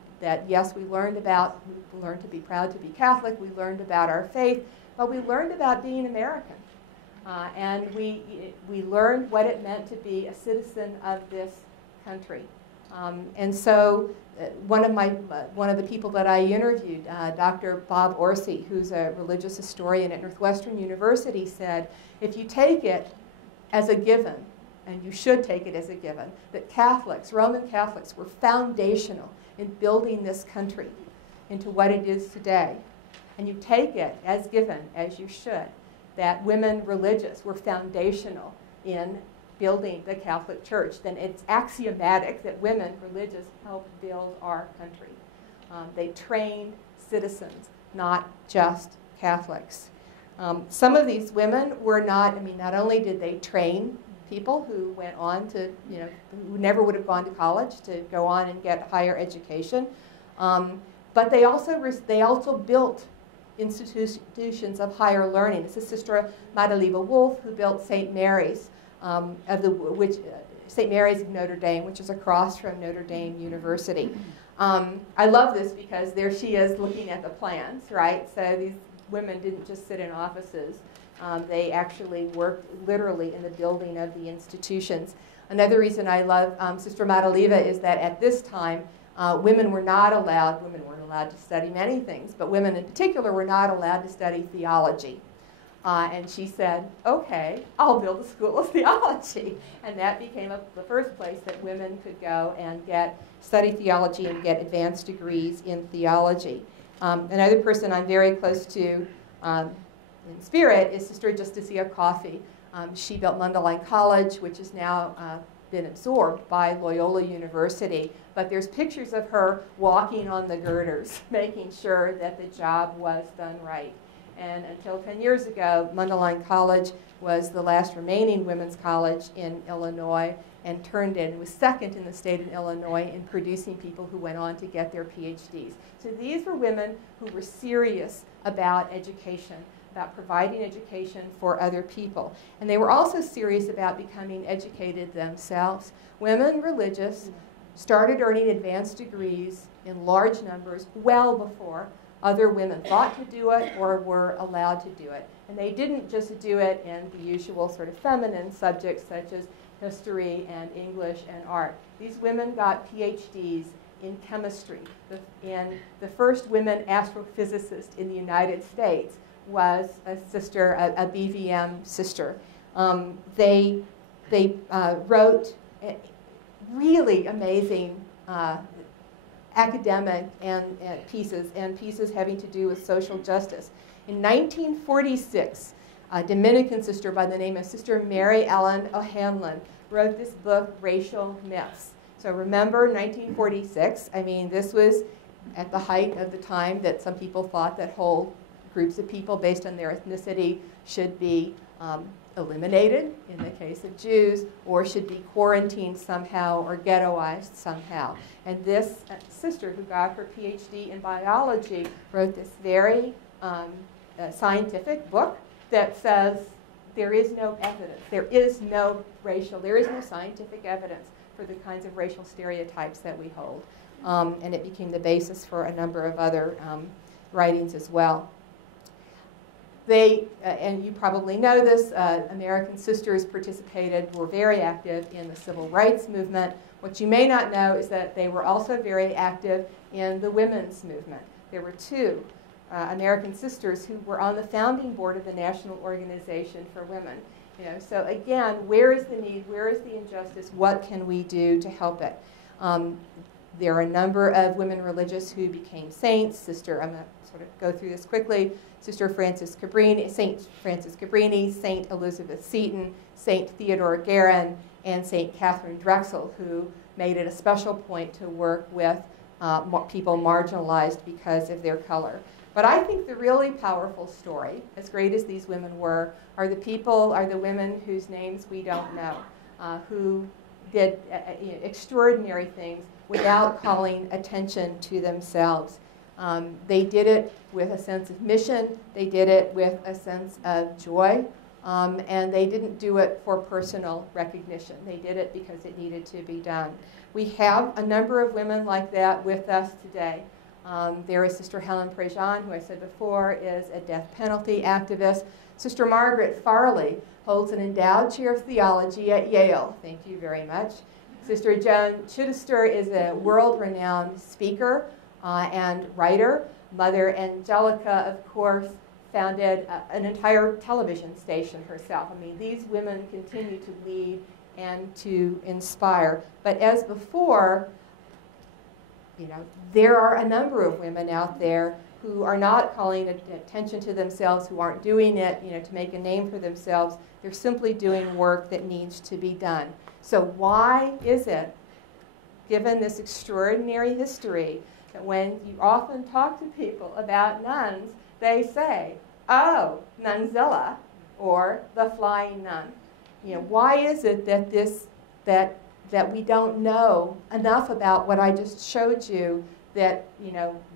yes, we learned to be proud to be Catholic, we learned about our faith, but we learned about being American. And we learned what it meant to be a citizen of this country. And so one of the people that I interviewed, Dr. Bob Orsi, who's a religious historian at Northwestern University, said, if you take it as a given, and you should take it as a given, that Catholics, Roman Catholics, were foundational in building this country, into what it is today, and you take it as given, as you should, that women religious were foundational in building the Catholic Church, then it's axiomatic that women religious helped build our country. They trained citizens, not just Catholics. Some of these women were not, not only did they train people who went on to, who never would have gone to college to go on and get higher education, but they also built institutions of higher learning. This is Sister Madaleva Wolf, who built St. Mary's, St. Mary's of Notre Dame, which is across from Notre Dame University. I love this because there she is looking at the plans, right? So these women didn't just sit in offices. They actually worked literally in the building of the institutions. Another reason I love Sister Madaleva is that at this time, women weren't allowed to study many things, but women in particular were not allowed to study theology. And she said, okay, I'll build a school of theology. And that became the first place that women could go and study theology and get advanced degrees in theology. Another person I'm very close to in spirit is Sister Justicia Coffey. She built Mundelein College, which has now been absorbed by Loyola University. But there's pictures of her walking on the girders, making sure that the job was done right. And until 10 years ago, Mundelein College was the last remaining women's college in Illinois and was second in the state of Illinois in producing people who went on to get their PhDs. So these were women who were serious about education, about providing education for other people. And they were also serious about becoming educated themselves. Women religious started earning advanced degrees in large numbers well before other women thought to do it or were allowed to do it. And they didn't just do it in the usual sort of feminine subjects such as history and English and art. These women got PhDs in chemistry. The first women astrophysicist in the United States was a sister, a BVM sister. They wrote really amazing academic and pieces having to do with social justice. In 1946, a Dominican sister by the name of Sister Mary Ellen O'Hanlon wrote this book, Racial Myths. So remember 1946, this was at the height of the time that some people thought that whole groups of people based on their ethnicity should be eliminated, in the case of Jews, or should be quarantined somehow or ghettoized somehow. And this sister who got her PhD in biology wrote this very scientific book that says there is no evidence, there is no scientific evidence for the kinds of racial stereotypes that we hold. And it became the basis for a number of other writings as well. And you probably know this, American sisters were very active in the civil rights movement. What you may not know is that they were also very active in the women's movement. There were two American sisters who were on the founding board of the National Organization for Women. So again, where is the need? Where is the injustice? What can we do to help it? There are a number of women religious who became saints. I'm going to sort of go through this quickly. Sister Frances Cabrini, Saint Frances Cabrini, Saint Elizabeth Seton, Saint Theodore Guerin, and Saint Catherine Drexel, who made it a special point to work with people marginalized because of their color. But I think the really powerful story, as great as these women were, are the women whose names we don't know, who did extraordinary things without calling attention to themselves. They did it with a sense of mission, they did it with a sense of joy, and they didn't do it for personal recognition. They did it because it needed to be done. We have a number of women like that with us today. There is Sister Helen Prejean, who I said before is a death penalty activist. Sister Margaret Farley holds an endowed chair of theology at Yale. Thank you very much. Sister Joan Chittister is a world-renowned speaker and writer. Mother Angelica, of course, founded an entire television station herself. These women continue to lead, and to inspire. But as before, there are a number of women out there who are not calling attention to themselves, who aren't doing it, to make a name for themselves. They're simply doing work that needs to be done. So why is it, given this extraordinary history, that when you often talk to people about nuns, they say, "Oh, Nunzilla," or "the flying nun"? Why is it that that we don't know enough about what I just showed you, that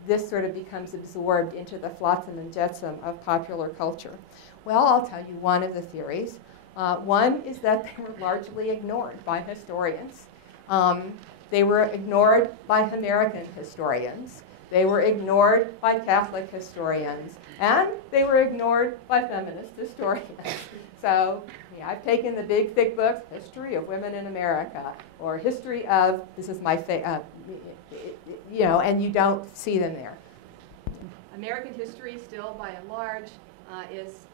this sort of becomes absorbed into the flotsam and jetsam of popular culture? Well, I'll tell you one of the theories. One is that they were largely ignored by historians. They were ignored by American historians. They were ignored by Catholic historians. And they were ignored by feminist historians. So I've taken the big, thick books, History of Women in America, or History of, this is my favorite, and you don't see them there. American history still, by and large, is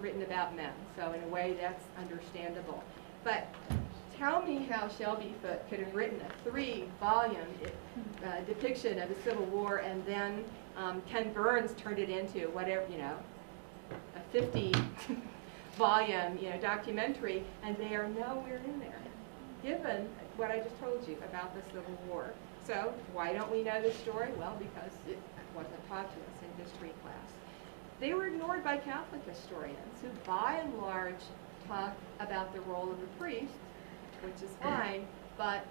written about men. So in a way, that's understandable. But tell me how Shelby Foote could have written a 3-volume depiction of the Civil War, and then Ken Burns turned it into whatever, a 50-volume, documentary, and they are nowhere in there, given what I just told you about the Civil War. So why don't we know this story? Well, because it wasn't taught to us in history class. They were ignored by Catholic historians, who by and large talk about the role of the priest, which is fine, but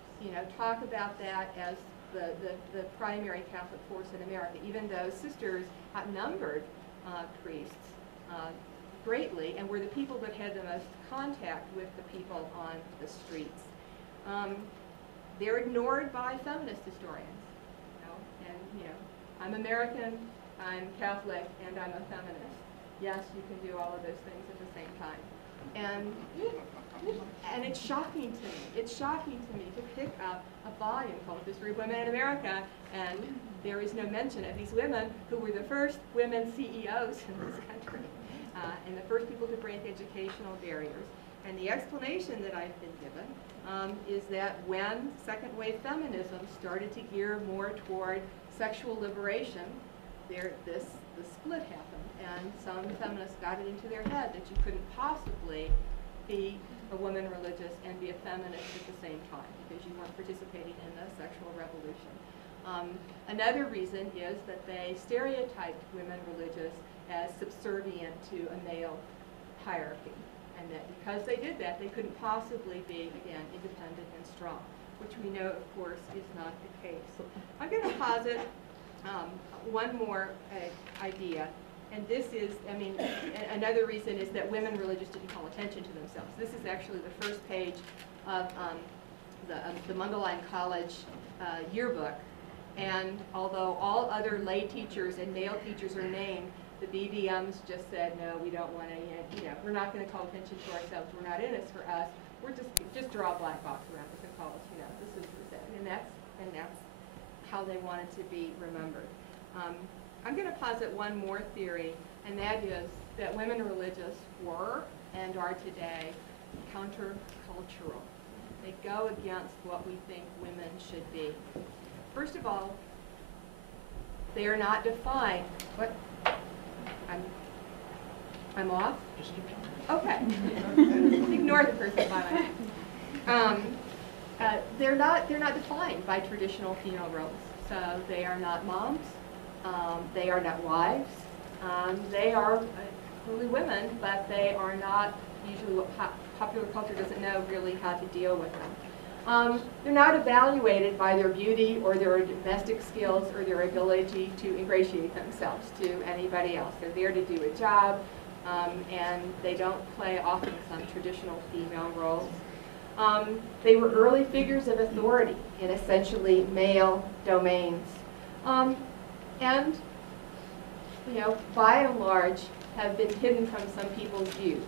talk about that as the primary Catholic force in America, even though sisters outnumbered priests greatly and were the people that had the most contact with the people on the streets. They're ignored by feminist historians. I'm American, I'm Catholic, and I'm a feminist. Yes, you can do all of those things at the same time. And it's shocking to me. It's shocking to me to pick up a volume called History of Women in America, and there is no mention of these women who were the first women CEOs in this country, and the first people to break educational barriers. And the explanation that I've been given is that when second wave feminism started to gear more toward sexual liberation, the split happened, and some feminists got it into their head that you couldn't possibly be a woman religious and be a feminist at the same time, because you weren't participating in the sexual revolution. Another reason is that they stereotyped women religious as subservient to a male hierarchy, and that because they did that, they couldn't possibly be, again, independent and strong, which we know, of course, is not the case. I'm going to posit one more idea. And this is, another reason is that women religious didn't call attention to themselves. This is actually the first page of the Mundelein College yearbook. And although all other lay teachers and male teachers are named, the BBMs just said, no, we don't want to, we're not going to call attention to ourselves. We're not in this for us. We're just draw a black box around us and call us, this is the thing. And that's how they wanted to be remembered. I'm going to posit one more theory, and that is that women religious were and are today countercultural. They go against what we think women should be. First of all, they are not defined. What? I'm off? Okay. Ignore the person behind me. They're not defined by traditional female roles. So they are not moms. They are not wives. They are truly women, but they are not usually what popular culture doesn't know really how to deal with them. They're not evaluated by their beauty or their domestic skills or their ability to ingratiate themselves to anybody else. They're there to do a job, and they don't play often some traditional female roles. They were early figures of authority in essentially male domains. And, by and large, have been hidden from some people's view.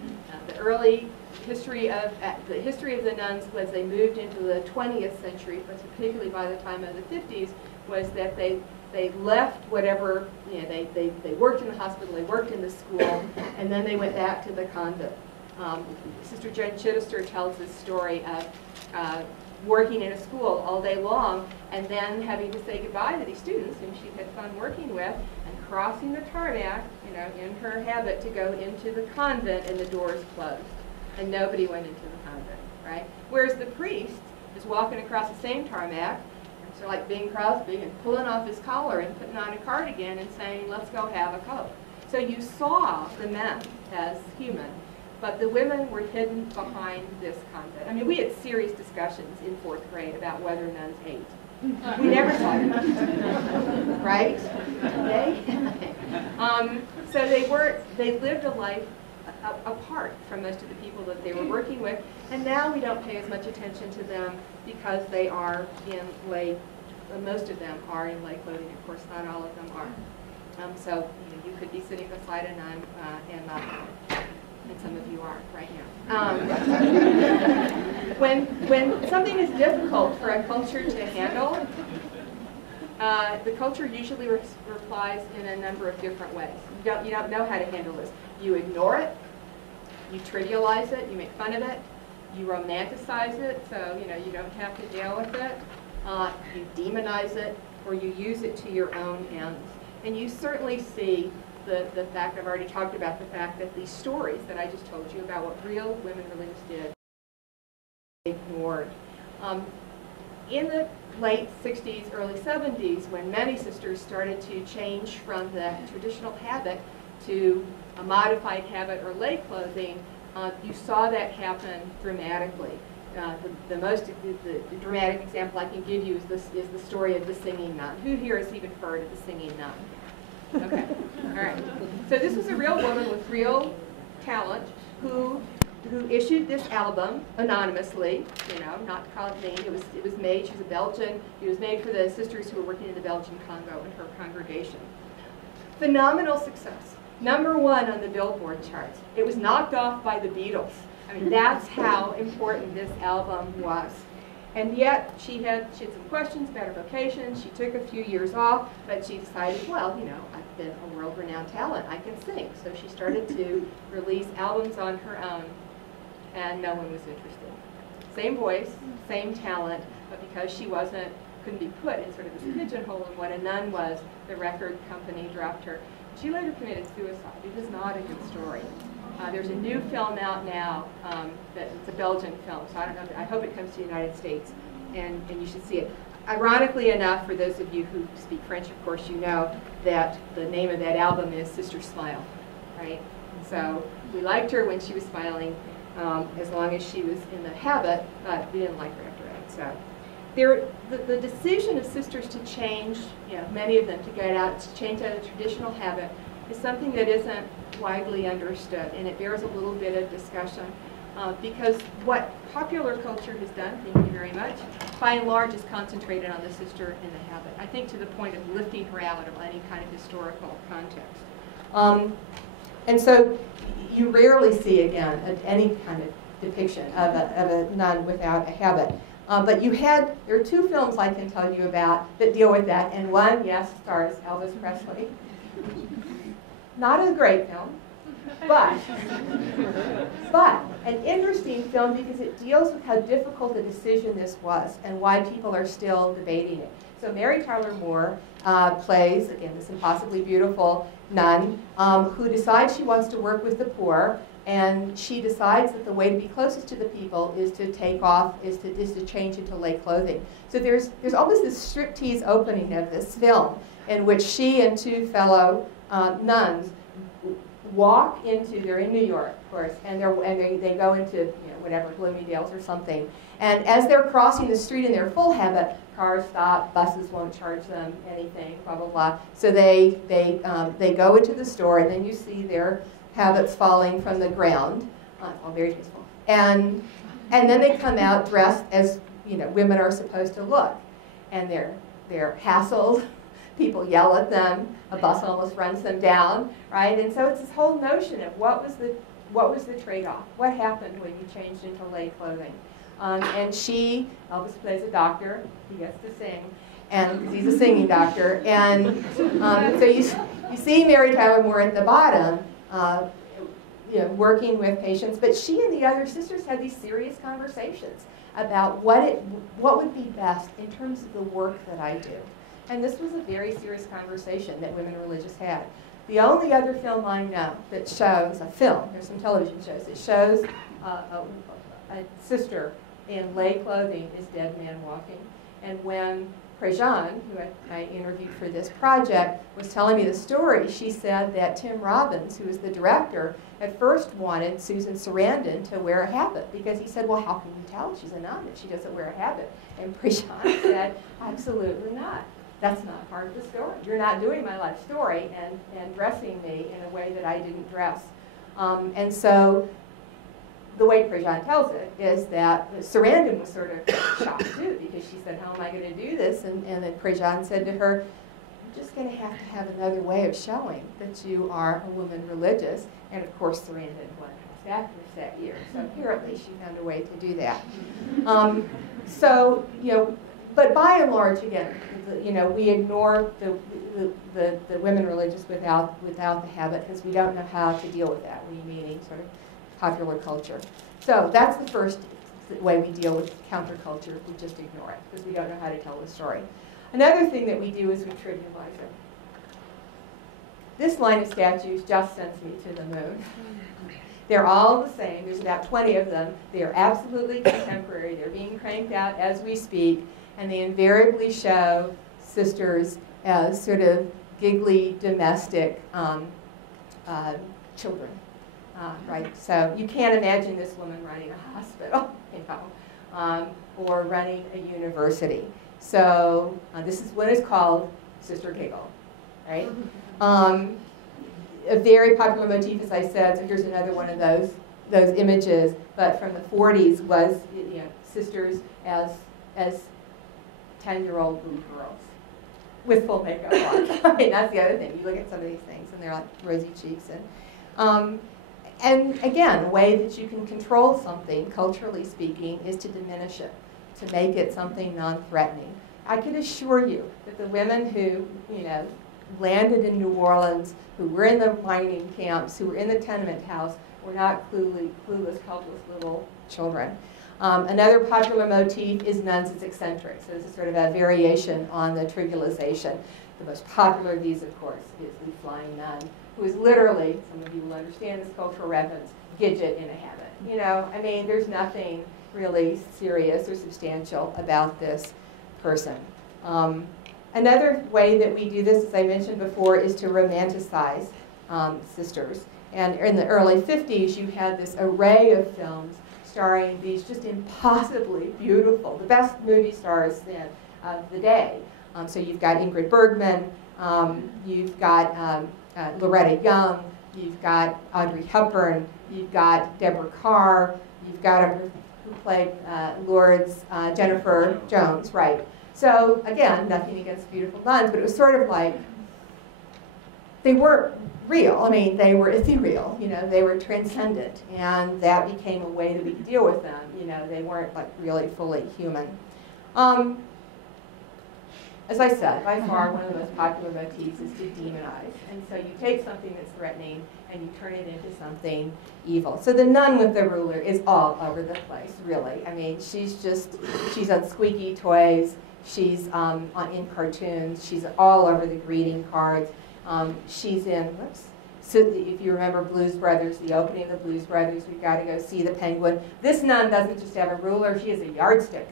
The early history of the nuns, as they moved into the 20th century, but particularly by the time of the 50s, was that they left whatever, they worked in the hospital, they worked in the school, and then they went back to the convent. Sister Jen Chittister tells this story of working in a school all day long and then having to say goodbye to these students whom she had fun working with and crossing the tarmac, you know, in her habit to go into the convent and the doors closed and nobody went into the convent, right? Whereas the priest is walking across the same tarmac, so like Bing Crosby, and pulling off his collar and putting on a cardigan and saying, let's go have a Coke. So you saw the men as human, but the women were hidden behind this convent. I mean, we had serious discussions in 4th grade about whether nuns ate. We never thought about it, right? Okay? So they lived a life apart from most of the people that they were working with, and now we don't pay as much attention to them because they are in lay, most of them are in lay clothing. Of course, not all of them are. So you know, you could be sitting beside a nun and not know. And some of you are right now. When something is difficult for a culture to handle, the culture usually replies in a number of different ways. You don't know how to handle this. You ignore it, you trivialize it, you make fun of it, you romanticize it, so you know you don't have to deal with it. You demonize it, or you use it to your own ends. And you certainly see the fact, I've already talked about the fact that these stories that I just told you about what real women religious did, ignored. In the late 60s, early 70s, when many sisters started to change from the traditional habit to a modified habit or lay clothing, you saw that happen dramatically. The dramatic example I can give you is the story of the singing nun. Who here has even heard of the singing nun? Okay, all right. So this was a real woman with real talent who issued this album anonymously, you know, not to call it named. It was made. She was a Belgian. It was made for the sisters who were working in the Belgian Congo in her congregation. Phenomenal success. #1 on the Billboard charts. It was knocked off by the Beatles. I mean, that's how important this album was. And yet, she had some questions about her vocation. She took a few years off, but she decided, well, you know, I've been a world-renowned talent. I can sing. So she started to release albums on her own, and no one was interested. Same voice, same talent, but because she couldn't be put in sort of this pigeonhole of what a nun was, the record company dropped her. She later committed suicide. It is not a good story. There's a new film out now it's a Belgian film, so I don't know. I hope it comes to the United States, and you should see it. Ironically enough, for those of you who speak French, of course, you know that the name of that album is Sister Smile, right? And so we liked her when she was smiling, as long as she was in the habit, but we didn't like her after that. So the decision of sisters to change, you know, many of them to get out, to change out of the traditional habit, is something that isn't widely understood, and it bears a little bit of discussion because what popular culture has done, thank you very much, by and large is concentrated on the sister in the habit. I think to the point of lifting her out of any kind of historical context. And so you rarely see, again, any kind of depiction of a nun without a habit. But there are 2 films I can tell you about that deal with that, and one, yes, stars Elvis Presley. Not a great film, but an interesting film because it deals with how difficult a decision this was and why people are still debating it. So Mary Tyler Moore plays, again, this impossibly beautiful nun who decides she wants to work with the poor, and she decides that the way to be closest to the people is to change into lay clothing. So there's almost this striptease opening of this film in which she and 2 fellow nuns walk into, they're in New York, of course, and they go into, you know, whatever, Bloomingdale's or something. And as they're crossing the street in their full habit, cars stop, buses won't charge them anything, blah, blah, blah. So they go into the store, and then you see their habits falling from the ground. All very tasteful. And then they come out dressed as, you know, women are supposed to look. And they're hassled. People yell at them. A bus almost runs them down, right? And so it's this whole notion of what was the trade-off? What happened when you changed into lay clothing? And Elvis plays a doctor. He gets to sing, and because he's a singing doctor. And so you see Mary Tyler Moore at the bottom, you know, working with patients. But she and the other sisters had these serious conversations about what would be best in terms of the work that I do. And this was a very serious conversation that Women Religious had. The only other film I know that shows a film, there's some television shows, it shows a sister in lay clothing is dead man walking. And when Prejean, who I interviewed for this project, was telling me the story, she said that Tim Robbins, who was the director, at first wanted Susan Sarandon to wear a habit because he said, well, how can you tell she's a nun if she doesn't wear a habit? And Prejean said, absolutely not. That's not part of the story. You're not doing my life story and dressing me in a way that I didn't dress. And so the way Prejean tells it is that Sarandon was sort of shocked too, because she said, how am I going to do this? And then Prejean said to her, you're just going to have another way of showing that you are a woman religious. And of course, Sarandon won Past Actress that year. So apparently she found a way to do that. So, you know, but by and large, again, you know, we ignore the women religious without the habit because we don't know how to deal with that, we meaning sort of popular culture. So that's the first way we deal with counterculture. We just ignore it because we don't know how to tell the story. Another thing that we do is we trivialize it. This line of statues just sends me to the moon. They're all the same. There's about 20 of them. They are absolutely contemporary. They're being cranked out as we speak, and they invariably show sisters as sort of giggly, domestic children. Right, so you can't imagine this woman running a hospital, you know, or running a university. So this is what is called Sister Giggle, right? A very popular motif, as I said. So here's another one of those images, but from the 40s was, you know, sisters as 10-year-old blue girls with full makeup on. I mean, that's the other thing. You look at some of these things, and they're like rosy cheeks and again, a way that you can control something, culturally speaking, is to diminish it, to make it something non-threatening. I can assure you that the women who, you know, landed in New Orleans, who were in the mining camps, who were in the tenement house, were not clueless, helpless little children. Another popular motif is nuns as eccentric. So this is sort of a variation on the trivialization. The most popular of these, of course, is the flying nun, who is literally, some of you will understand this cultural reference, Gidget in a habit. You know, I mean, there's nothing really serious or substantial about this person. Another way that we do this, as I mentioned before, is to romanticize sisters. And in the early 50s, you had this array of films starring these just impossibly beautiful, the best movie stars then of the day. So you've got Ingrid Bergman, you've got Loretta Young, you've got Audrey Hepburn, you've got Deborah Carr, you've got who played Lourdes, Jennifer Jones, right? So again, nothing against beautiful nuns, but it was sort of like they weren't real. I mean, they were ethereal. You know, they were transcendent, and that became a way that we could deal with them. You know, they weren't like really fully human. As I said, by far one of the most popular motifs is to demonize. And so you take something that's threatening and you turn it into something evil. So the nun with the ruler is all over the place, really. I mean, she's on squeaky toys. She's in cartoons. She's all over the greeting cards. She's in, so if you remember Blues Brothers, the opening of the Blues Brothers, we've got to go see the penguin. This nun doesn't just have a ruler, she has a yardstick.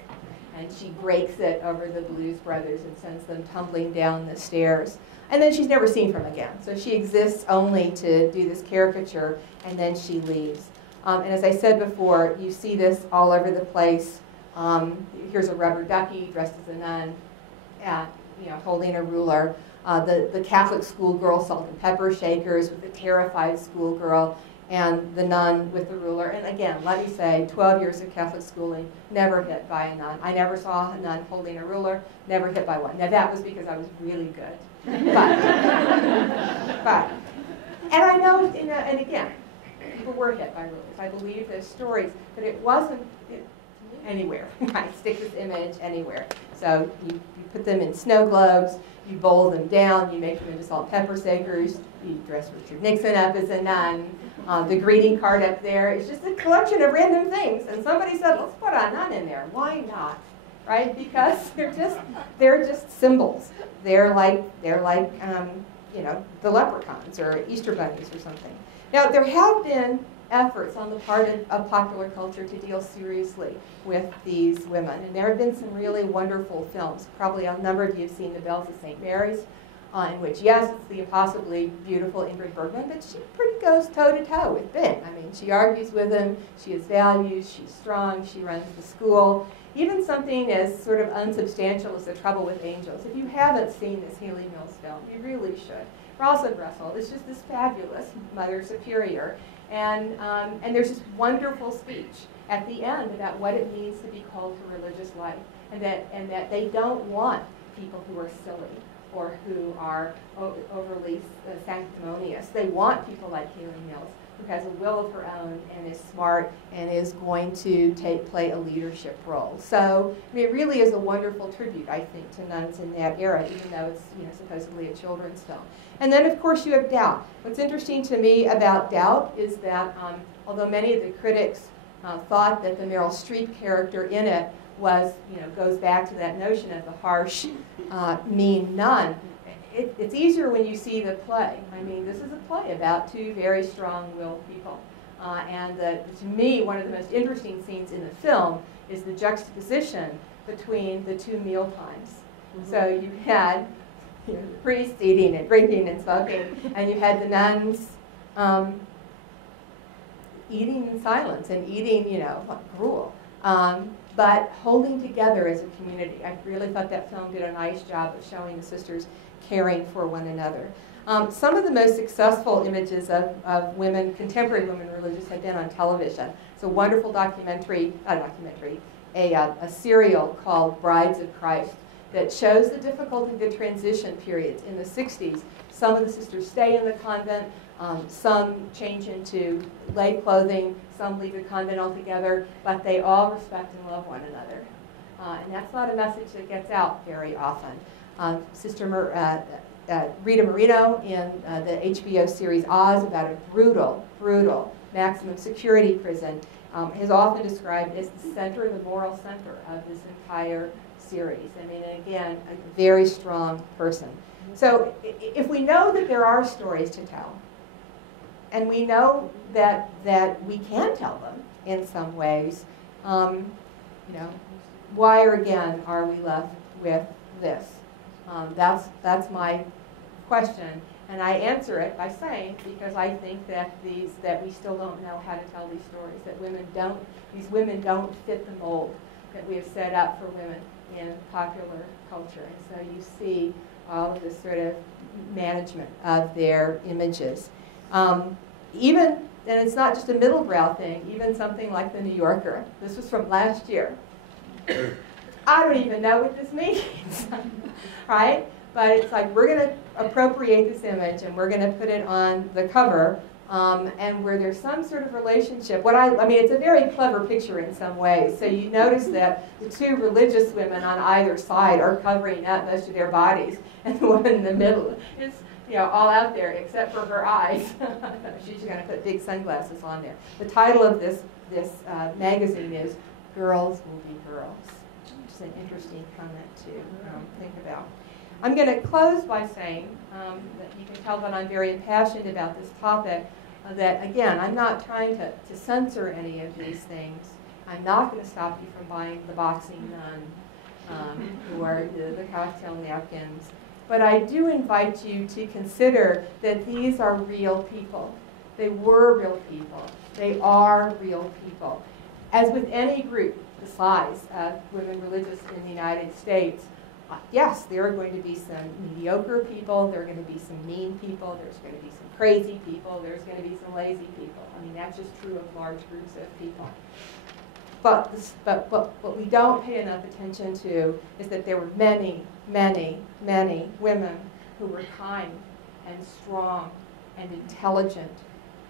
And she breaks it over the Blues Brothers and sends them tumbling down the stairs. And then she's never seen from again. So she exists only to do this caricature, and then she leaves. And as I said before, you see this all over the place. Here's a rubber ducky dressed as a nun, you know, holding a ruler. The Catholic schoolgirl, salt and pepper shakers with the terrified schoolgirl, and the nun with the ruler. And again, let me say, 12 years of Catholic schooling, never hit by a nun. I never saw a nun holding a ruler, never hit by one. Now that was because I was really good. But and I know, and again, people were hit by rulers. I believe those stories, but it wasn't anywhere. Right, stick this image anywhere. So you put them in snow globes, you bowl them down, you make them into salt and pepper shakers, you dress Richard Nixon up as a nun. The greeting card up there is just a collection of random things. And somebody said, let's put a nun in there. Why not? Right? Because they're just symbols. They're like you know, the leprechauns or Easter bunnies or something. Now, there have been efforts on the part of popular culture to deal seriously with these women. And there have been some really wonderful films. Probably a number of you have seen The Bells of St. Mary's, in which, yes, it's the impossibly beautiful Ingrid Bergman, but she pretty goes toe-to-toe with Ben. I mean, she argues with him, she has values, she's strong, she runs the school. Even something as sort of unsubstantial as The Trouble with Angels. If you haven't seen this Haley Mills film, you really should. Rosalind Russell is just this fabulous Mother Superior. And there's this wonderful speech at the end about what it means to be called to religious life, and that they don't want people who are silly or who are overly sanctimonious. They want people like Haley Mills, who has a will of her own and is smart and is going to play a leadership role. So I mean, it really is a wonderful tribute, I think, to nuns in that era, even though it's, you know, supposedly a children's film. And then, of course, you have Doubt. What's interesting to me about Doubt is that although many of the critics thought that the Meryl Streep character in it was, you know, goes back to that notion of the harsh, mean nun, it's easier when you see the play. I mean, this is a play about two very strong-willed people. And to me, one of the most interesting scenes in the film is the juxtaposition between the two meal times. Mm-hmm. So you had, you know, the priests eating and drinking and smoking, and you had the nuns eating in silence and eating, you know, like gruel. But holding together as a community. I really thought that film did a nice job of showing the sisters caring for one another. Some of the most successful images of women, contemporary women religious, have been on television. It's a wonderful documentary, a serial called Brides of Christ that shows the difficulty of the transition periods in the 60s. Some of the sisters stay in the convent, some change into lay clothing, some leave the convent altogether, but they all respect and love one another. And that's not a message that gets out very often. Sister Rita Moreno in the HBO series Oz, about a brutal maximum security prison, is often described as the center, the moral center of this entire series. I mean, again, a very strong person. So if we know that there are stories to tell, and we know that we can tell them in some ways, you know, why again are we left with this? That's my question, and I answer it by saying, because I think that we still don't know how to tell these stories. That these women don't fit the mold that we have set up for women in popular culture, and so you see all of this sort of management of their images. Even, and it's not just a middle brow thing, even something like The New Yorker. This was from last year. I don't even know what this means, right? But it's like, we're going to appropriate this image and we're going to put it on the cover, and where there's some sort of relationship. I mean, it's a very clever picture in some ways. So you notice that the two religious women on either side are covering up most of their bodies, and the woman in the middle is, you know, all out there except for her eyes. She's going to put big sunglasses on there. The title of this magazine is Girls Will Be Girls. Just an interesting comment to think about. I'm going to close by saying that you can tell that I'm very impassioned about this topic, that, again, I'm not trying to censor any of these things. I'm not going to stop you from buying the boxing nun or the cocktail napkins. But I do invite you to consider that these are real people. They were real people. They are real people. As with any group the size of women religious in the United States, yes, there are going to be some mediocre people, there are going to be some mean people, there's going to be some crazy people, there's going to be some lazy people. I mean, that's just true of large groups of people. But what we don't pay enough attention to is that there were many, many, many women who were kind and strong and intelligent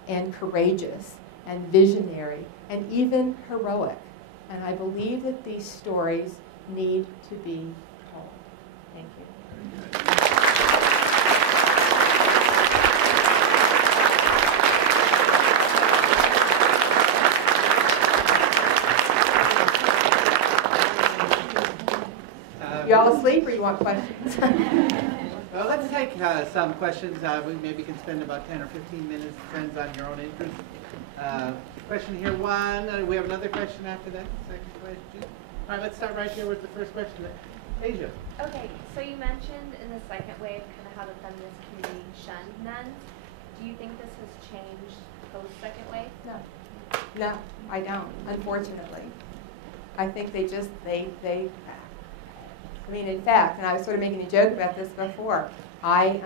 and courageous and visionary and even heroic. And I believe that these stories need to be told. Thank you. You all asleep or you want questions? Well, let's take some questions. We maybe can spend about 10 or 15 minutes, depends on your own interest. Question here, one. We have another question after that. Second question. All right, let's start right here with the first question. Asia. Okay, so you mentioned in the second wave kind of how the feminist community shunned men. Do you think this has changed post-second wave? No. No, I don't, unfortunately. I think they I mean, in fact, and I was sort of making a joke about this before. I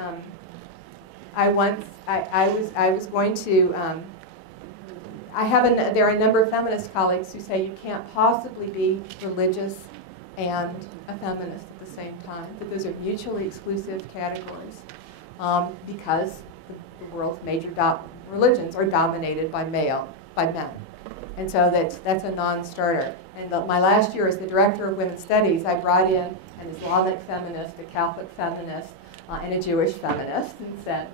was going to. There are a number of feminist colleagues who say you can't possibly be religious and a feminist at the same time. That those are mutually exclusive categories because the world's major religions are dominated by men. And so that's a non-starter. And my last year as the director of women's studies, I brought in an Islamic feminist, a Catholic feminist, and a Jewish feminist, and said,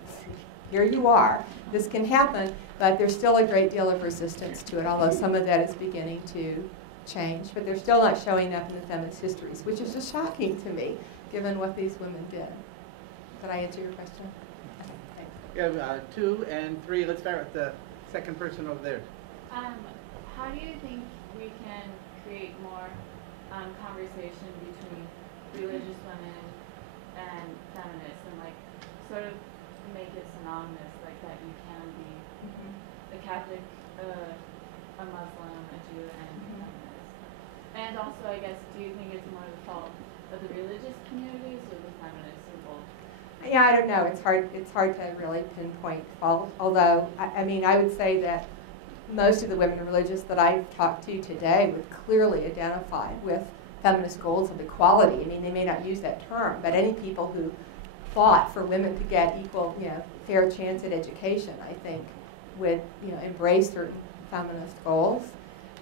here you are. This can happen, but there's still a great deal of resistance to it, although some of that is beginning to change. But they're still not showing up in the feminist histories, which is just shocking to me, given what these women did. Did I answer your question? Thanks. Yeah, 2 and 3. Let's start with the second person over there. How do you think we can create more conversation between religious women and feminists, and like sort of make it synonymous, like that you can be a Catholic, a Muslim, a Jew, and a feminist? And also, I guess, do you think it's more the fault of the religious communities or the feminists or both? Yeah, I don't know. It's hard to really pinpoint fault. Although, I mean, I would say that most of the women religious that I've talked to today would clearly identify with feminist goals of equality. I mean, they may not use that term, but any people who fought for women to get equal, fair chance at education, I think, would, embrace certain feminist goals.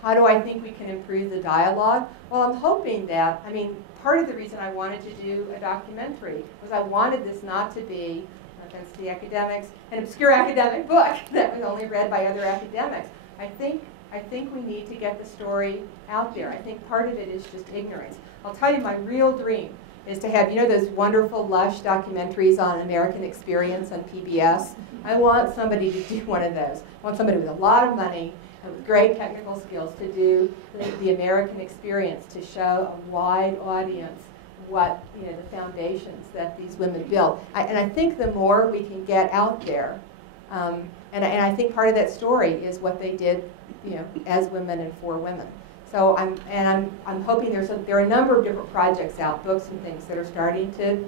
How do I think we can improve the dialogue? Well, I'm hoping that, I mean, part of the reason I wanted to do a documentary was I wanted this not to be, no offense to the academics, an obscure academic book that was only read by other academics. I think we need to get the story out there. I think part of it is just ignorance. I'll tell you, my real dream is to have, those wonderful, lush documentaries on American experience on PBS. I want somebody to do one of those. I want somebody with a lot of money and with great technical skills to do the American experience, to show a wide audience what, the foundations that these women built. And I think the more we can get out there, and I think part of that story is what they did, as women and for women. So I'm hoping there are a number of different projects out, books and things that are starting to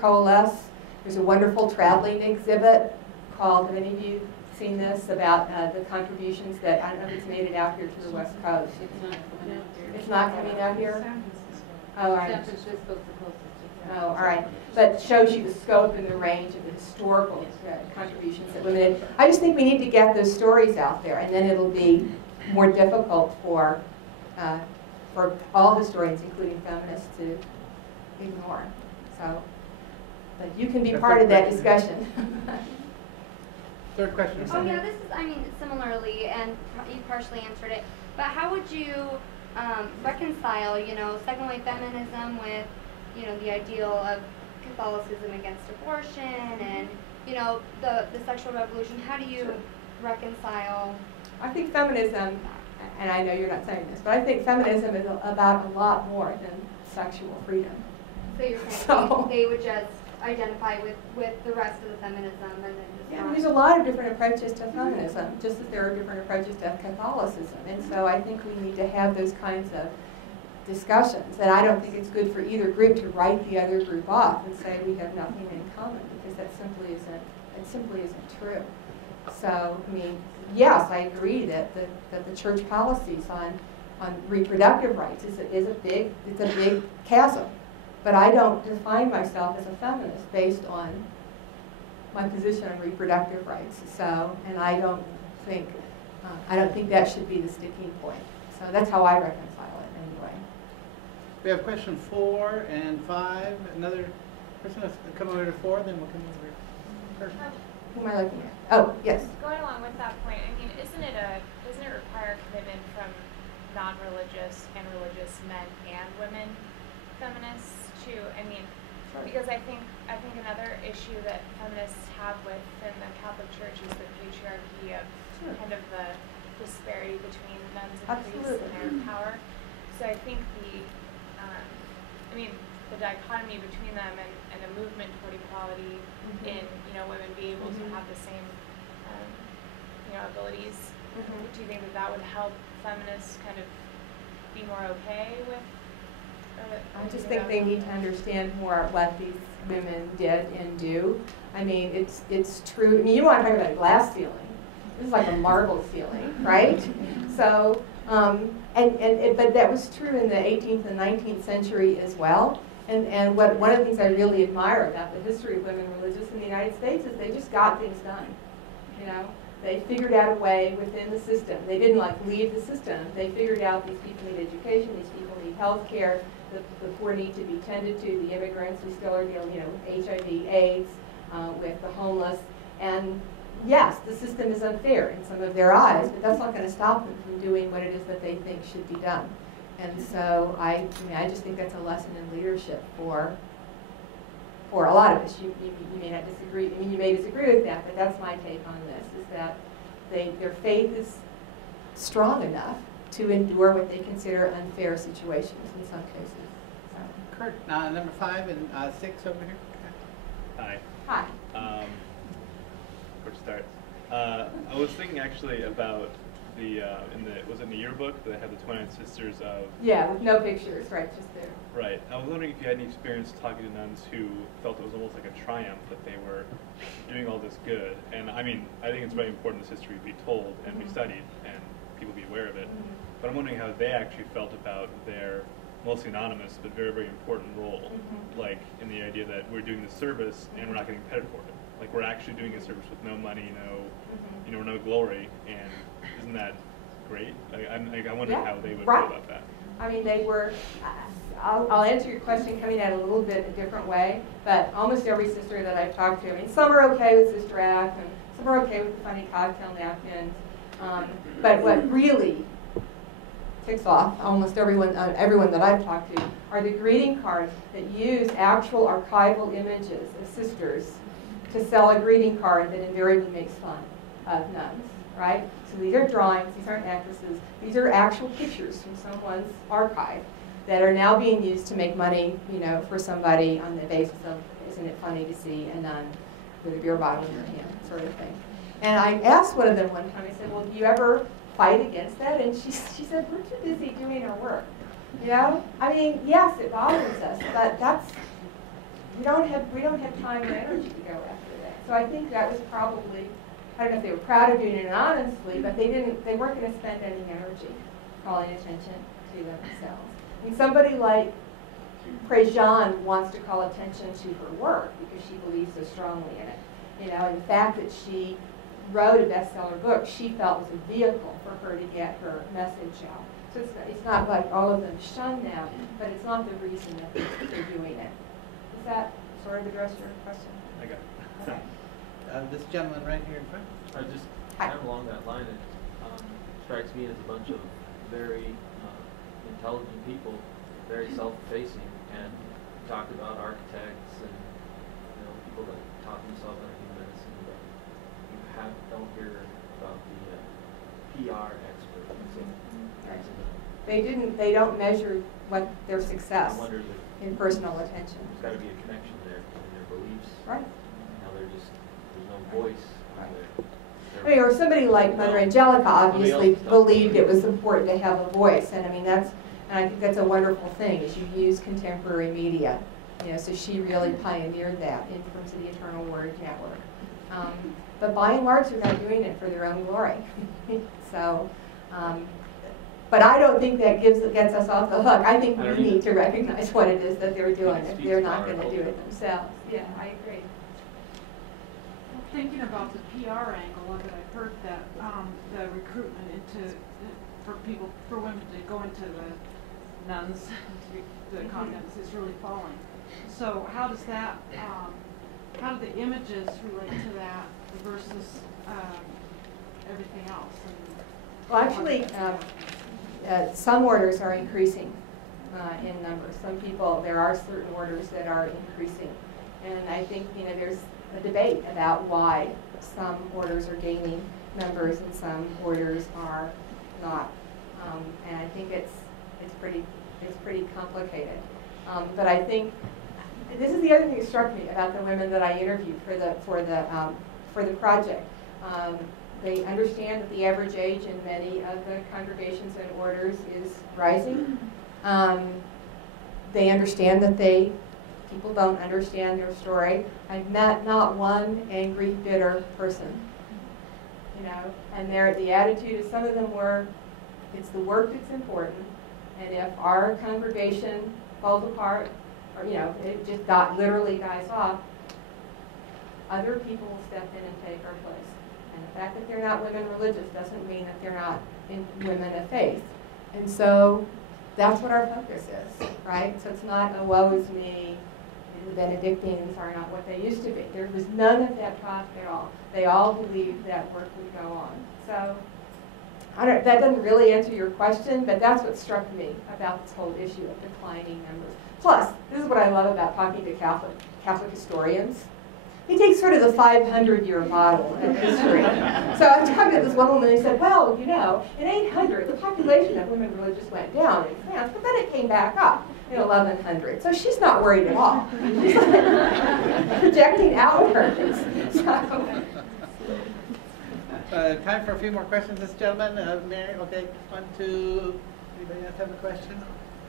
coalesce. There's a wonderful traveling exhibit called, have any of you seen this, about the contributions that, I don't know if it's made it out here to the West Coast. It's not coming out here? Oh, all right. Oh, all right. But shows you the scope and the range of the historical contributions that women did. I just think we need to get those stories out there, and then it'll be more difficult for all historians, including feminists, to ignore. So, but you can be part of that discussion. Third question. Oh yeah, this is, similarly, and you partially answered it, but how would you reconcile, second wave feminism with, the ideal of Catholicism against abortion and, the sexual revolution? How do you reconcile? I think feminism, and I know you're not saying this, but I think feminism is about a lot more than sexual freedom. So you're saying they would just identify with the rest of the feminism and then just there's a lot of different approaches to feminism, just as there are different approaches to Catholicism. And so I think we need to have those kinds of discussions. And I don't think it's good for either group to write the other group off and say we have nothing in common, because that simply isn't true. So, I mean, yes, I agree that the church policies on reproductive rights is a big chasm. But I don't define myself as a feminist based on my position on reproductive rights. So, and I don't think that should be the sticking point. So that's how I reconcile it anyway. We have question 4 and 5. Another person has come over to 4, then we'll come over to person. Who am I looking at? Oh, yes. Going along with that point, I mean, doesn't it require commitment from non-religious and religious men and women feminists to, I mean, because I think another issue that feminists have within the Catholic Church is the patriarchy of kind of the disparity between nuns and priests and their power. So I think the dichotomy between them and a movement toward equality in, women being able to have the same, abilities. Do you think that would help feminists kind of be more okay with? I just think they need to understand more what these women did and do. I mean, it's true. I mean, you want to talk about a glass ceiling. This is like a marble ceiling, right? So, but that was true in the 18th and 19th century as well. And one of the things I really admire about the history of women religious in the United States is they just got things done. They figured out a way within the system. They didn't leave the system. They figured out these people need education, these people need health care, the poor need to be tended to, the immigrants who still are dealing, with HIV, AIDS, with the homeless. And yes, the system is unfair in some of their eyes, but that's not going to stop them from doing what it is that they think should be done. And so I just think that's a lesson in leadership for a lot of us. You may not disagree. I mean, you may disagree with that, but that's my take on this: is that their faith is strong enough to endure what they consider unfair situations in some cases. So. Kurt, number 5 and 6 over here. Hi. Hi. Where to start? I was thinking actually about was it in the yearbook that had the 29 Sisters of? Yeah, with no pictures, right, just there. Right. I was wondering if you had any experience talking to nuns who felt it was almost like a triumph that they were doing all this good. And I mean, I think it's very important this history be told and be studied and people be aware of it. But I'm wondering how they actually felt about their mostly anonymous but very, very important role, like in the idea that we're doing this service and we're not getting paid for it. Like we're actually doing a service with no money, no glory, and isn't that great? I wonder how they would feel about that. I mean, they were, I'll answer your question coming at it a little bit a different way, but almost every sister that I've talked to, I mean, some are okay with Sister Act, and some are okay with the funny cocktail napkins, but what really ticks off almost everyone that I've talked to are the greeting cards that use actual archival images of sisters to sell a greeting card that invariably makes fun of nuns, right? So these are drawings, these aren't actresses, these are actual pictures from someone's archive that are now being used to make money, for somebody on the basis of, isn't it funny to see a nun with a beer bottle in her hand, sort of thing. And I asked one of them one time, I said, well, do you ever fight against that? And she said, we're too busy doing our work. I mean, yes, it bothers us, but we don't have time or energy to go after that. So I think that was probably, I don't know if they were proud of doing it honestly, but they weren't going to spend any energy calling attention to themselves. And somebody like Prejean wants to call attention to her work because she believes so strongly in it. And the fact that she wrote a bestseller book, she felt was a vehicle for her to get her message out. So it's not like all of them shun them, but it's not the reason that they're doing it. Does that sort of address your question? I got it. Okay. This gentleman right here in front. Just kind of along that line, it strikes me as a bunch of very intelligent people, very self-effacing, and talked about architects and people that taught themselves how to do medicine, but you don't hear about the PR expert. They don't measure what their success I wonder in personal attention. There's got to be a connection there in their beliefs. Right. Now there's no voice. I mean, or somebody like Mother Angelica obviously believed it was important to have a voice, and I mean and I think that's a wonderful thing is you use contemporary media, so she really pioneered that in terms of the Eternal Word Network. But by and large, they're not doing it for their own glory. So, but I don't think that gets us off the hook. I think we need to recognize what it is that they're doing if they're not going to do it themselves. Yeah, I agree. Thinking about the PR angle of it, I've heard that the recruitment for women to go into the nuns, the continents is really falling. So how does that, how do the images relate to that versus everything else? Well, actually, some orders are increasing in numbers. Some people, there are certain orders that are increasing. And I think, there's a debate about why some orders are gaining members and some orders are not. And I think it's pretty complicated. But I think this is the other thing that struck me about the women that I interviewed for the project. They understand that the average age in many of the congregations and orders is rising. They understand that people don't understand their story. I've met not one angry, bitter person, and the attitude of some of them were, it's the work that's important, and if our congregation falls apart, or it just literally dies off, other people will step in and take our place. And the fact that they're not women religious doesn't mean that they're not women of faith. And so that's what our focus is, right? So it's not, oh, woe is me, the Benedictines are not what they used to be. There was none of that talk at all. They all believed that work would go on. So that doesn't really answer your question, but that's what struck me about this whole issue of declining numbers. Plus, this is what I love about talking to Catholic historians. He takes sort of the 500-year model of history. So I was talking to this one woman, and he said, well, in 800, the population of women religious went down in France, but then it came back up in 1100. So she's not worried at all. She's like projecting outwards. Time for a few more questions. This gentleman, Mary, okay, 1, 2, anybody else have a question?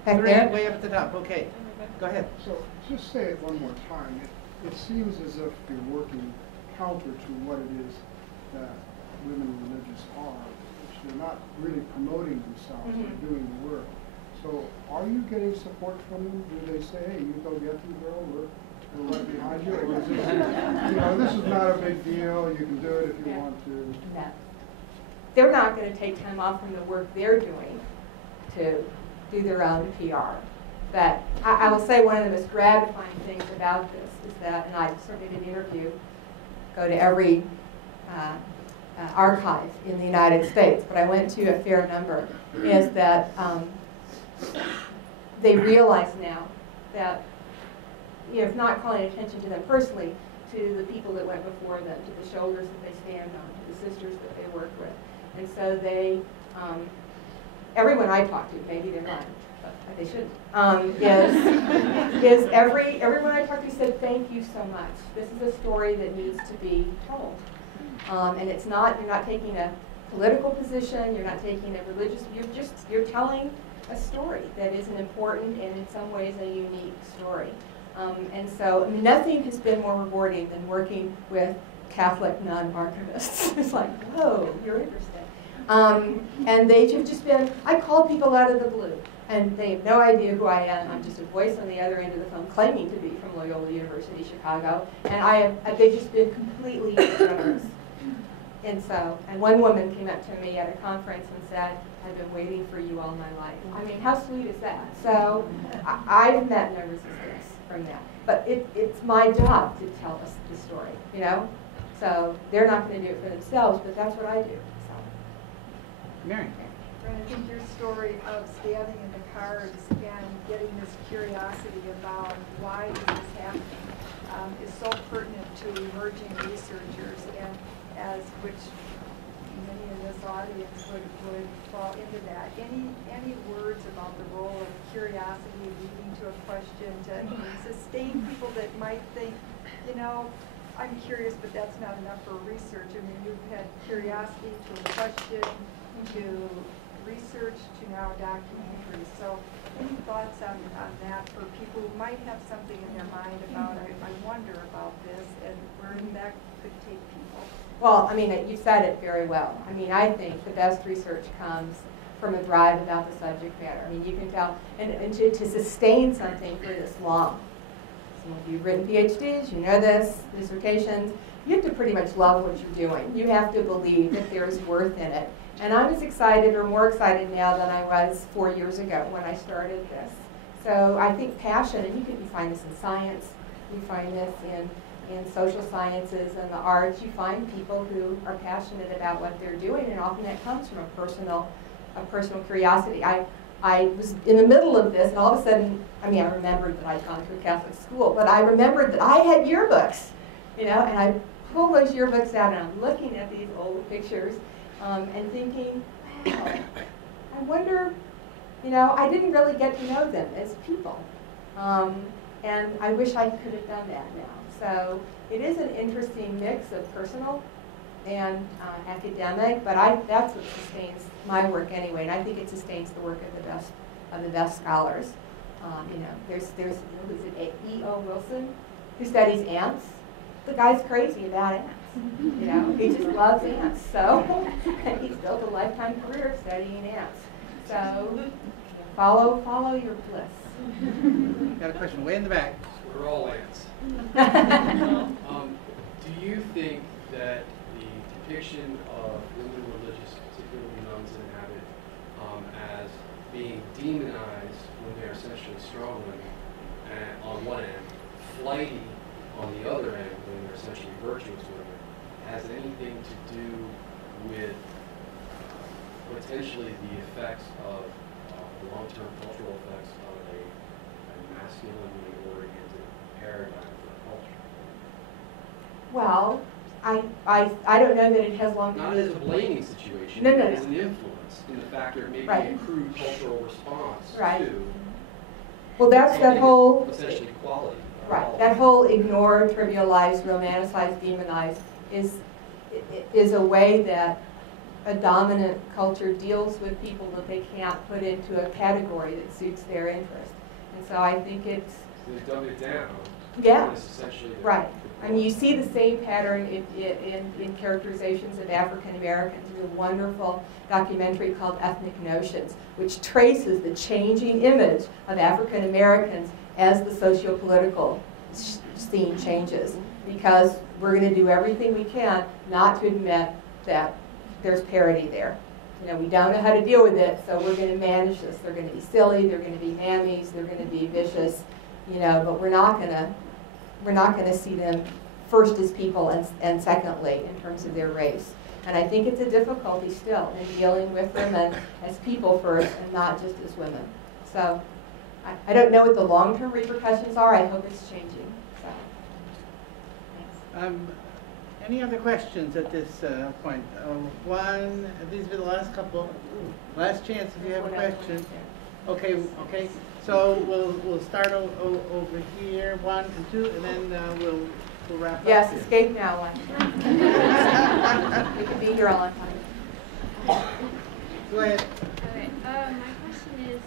Back 3, there? way up at the top, okay. Go ahead. So just say it one more time. It seems as if you're working counter to what it is that women religious are, which they're not really promoting themselves or doing the work. So are you getting support from them? Do they say, hey, you go get them, girl, we're right behind you? Or is this, this is not a big deal, you can do it if you want to? No. They're not going to take time off from the work they're doing to do their own PR. But I will say one of the most gratifying things about this is that, and I certainly did an interview, go to every archive in the United States, but I went to a fair number, is that they realize now that, if not calling attention to them personally, to the people that went before them, to the shoulders that they stand on, to the sisters that they work with. And so they, everyone I talk to, maybe they're not, but they shouldn't, is everyone I talked to said, thank you so much. This is a story that needs to be told. And it's not, you're not taking a political position, you're not taking a religious, you're telling a story that is an important and in some ways a unique story. And so nothing has been more rewarding than working with Catholic non-archivists. It's like, whoa, you're interesting. And they have just been, I call people out of the blue, and they have no idea who I am. I'm just a voice on the other end of the phone claiming to be from Loyola University, Chicago. And they've just been completely generous. And one woman came up to me at a conference and said, I've been waiting for you all my life. I mean, how sweet is that? So I've met no resistance from that. But it's my job to tell us the story, So they're not going to do it for themselves, but that's what I do. So. Mary. Bren, I think your story of standing in the cards and getting this curiosity about why this is happening is so pertinent to emerging researchers, and which many in this audience would fall into that. Any words about the role of curiosity leading to a question to sustain people that might think, I'm curious, but that's not enough for research. I mean, you've had curiosity to a question, to research, to now a documentary. So any thoughts on that for people who might have something in their mind about, I wonder about this, and where that could take people? Well, I mean, you said it very well. I mean, I think the best research comes from a drive about the subject matter. I mean, you can tell, and to sustain something for this long. Some of you have written PhDs, you know this, dissertations. You have to pretty much love what you're doing. You have to believe that there's worth in it. And I'm as excited or more excited now than I was 4 years ago when I started this. So I think passion, and you find this in science, you find this in social sciences and the arts, you find people who are passionate about what they're doing, and often that comes from a personal curiosity. I was in the middle of this, and all of a sudden, I remembered that I'd gone to a Catholic school, but I remembered that I had yearbooks, and I pulled those yearbooks out, and I'm looking at these old pictures and thinking, wow, I wonder, I didn't really get to know them as people. And I wish I could have done that now. So it is an interesting mix of personal and academic, but that's what sustains my work anyway, and I think it sustains the work of the best scholars. There's who's it, E.O. Wilson, who studies ants. The guy's crazy about ants. He just loves ants. So and he's built a lifetime career studying ants. So follow your bliss. Got a question way in the back. We're all ants. Do you think that the depiction of women religious, particularly nuns and abbot, as being demonized when they're essentially strong women on one end, flighty on the other end when they're essentially virtuous women, has anything to do with potentially the effects of the long-term cultural effects of a masculine-oriented paradigm for a culture? Well, I don't know that it has long. Not as a blaming situation, no. As an influence in the fact there may be a crude cultural response to. Well, that's that whole. Essentially quality. Right. That whole ignore, trivialize, romanticize, demonize is a way that a dominant culture deals with people that they can't put into a category that suits their interest. And so I think it's. They dumb it down. Yeah. Essentially right. You see the same pattern in characterizations of African Americans. There's a wonderful documentary called Ethnic Notions, which traces the changing image of African Americans as the socio-political scene changes, because we're going to do everything we can not to admit that there's parity there. We don't know how to deal with it, so we're going to manage this. They're going to be silly, they're going to be mammies, they're going to be vicious, but we're not going to see them first as people and secondly in terms of their race. And I think it's a difficulty still in dealing with women as people first and not just as women. So I don't know what the long-term repercussions are. I hope it's changing. So, thanks. Any other questions at this point? These are the last couple. Last chance if you have a question. Okay. So we'll start over here, 1 and 2, and then we'll wrap up. Yes, escape now one. We could be here all the time. Go ahead. Okay. My question is,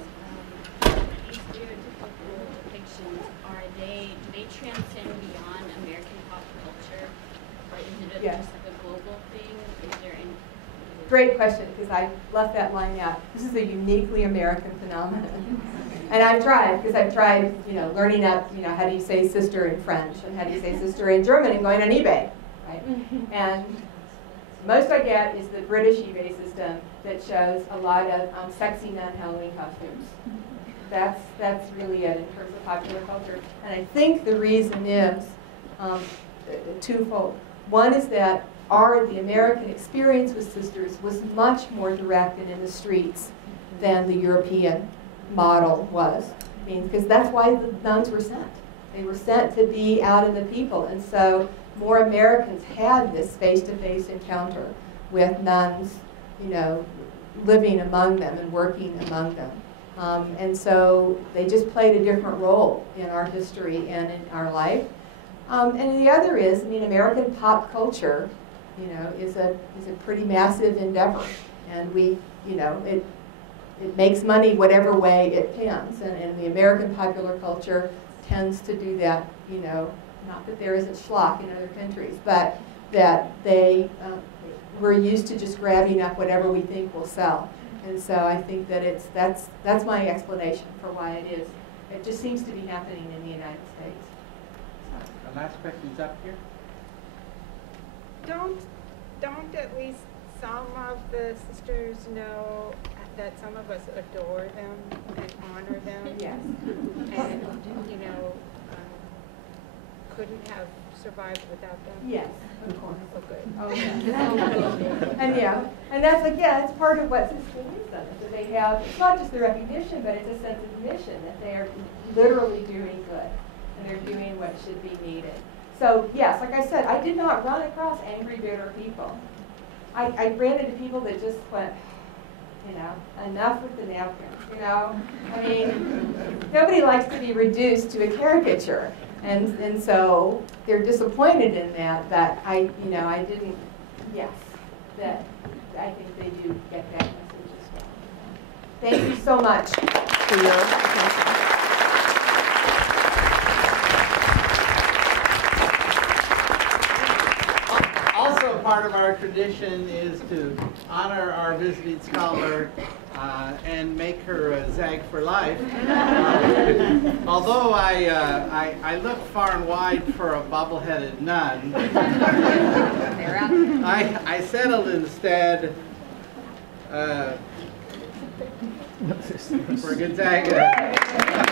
these stereotypical depictions, do they transcend beyond American pop culture, or is it just like a global thing? Is there any? Great question, because I left that line out. This is a uniquely American phenomenon. And I've tried learning up, how do you say sister in French, and how do you say sister in German, and going on eBay, right? And most I get is the British eBay system that shows a lot of sexy nun Halloween costumes. That's really it in terms of popular culture. And I think the reason is twofold. One is that the American experience with sisters was much more direct and in the streets than the European model was. Because that's why the nuns were sent. They were sent to be out in the people. And so more Americans had this face-to-face encounter with nuns, living among them and working among them. And so they just played a different role in our history and in our life. And the other is, American pop culture, is a pretty massive endeavor. And it makes money whatever way it can. And the American popular culture tends to do that, not that there isn't schlock in other countries, but that we're used to just grabbing up whatever we think will sell. And so I think that that's my explanation for why it is. It just seems to be happening in the United States. The last question's up here. Don't at least some of the sisters know that some of us adore them and honor them. Yes. And, you know, couldn't have survived without them. Yes, of course. Oh, good. Oh, yeah. And yeah, and that's again, it's part of what sustains them, is that they have, it's not just the recognition, but it's a sense of mission, that they are literally doing good, and they're doing what should be needed. So yes, like I said, I did not run across angry, bitter people. I ran into people that just went, you know, enough with the napkins, you know? I mean, nobody likes to be reduced to a caricature. And so they're disappointed in that I didn't, yes, that I think they do get that message as well. Thank you so much for your attention. Also, part of our tradition is to honor our visiting scholar and make her a ZAG for life. Although I look far and wide for a bobble-headed nun, I settled instead for Gonzaga.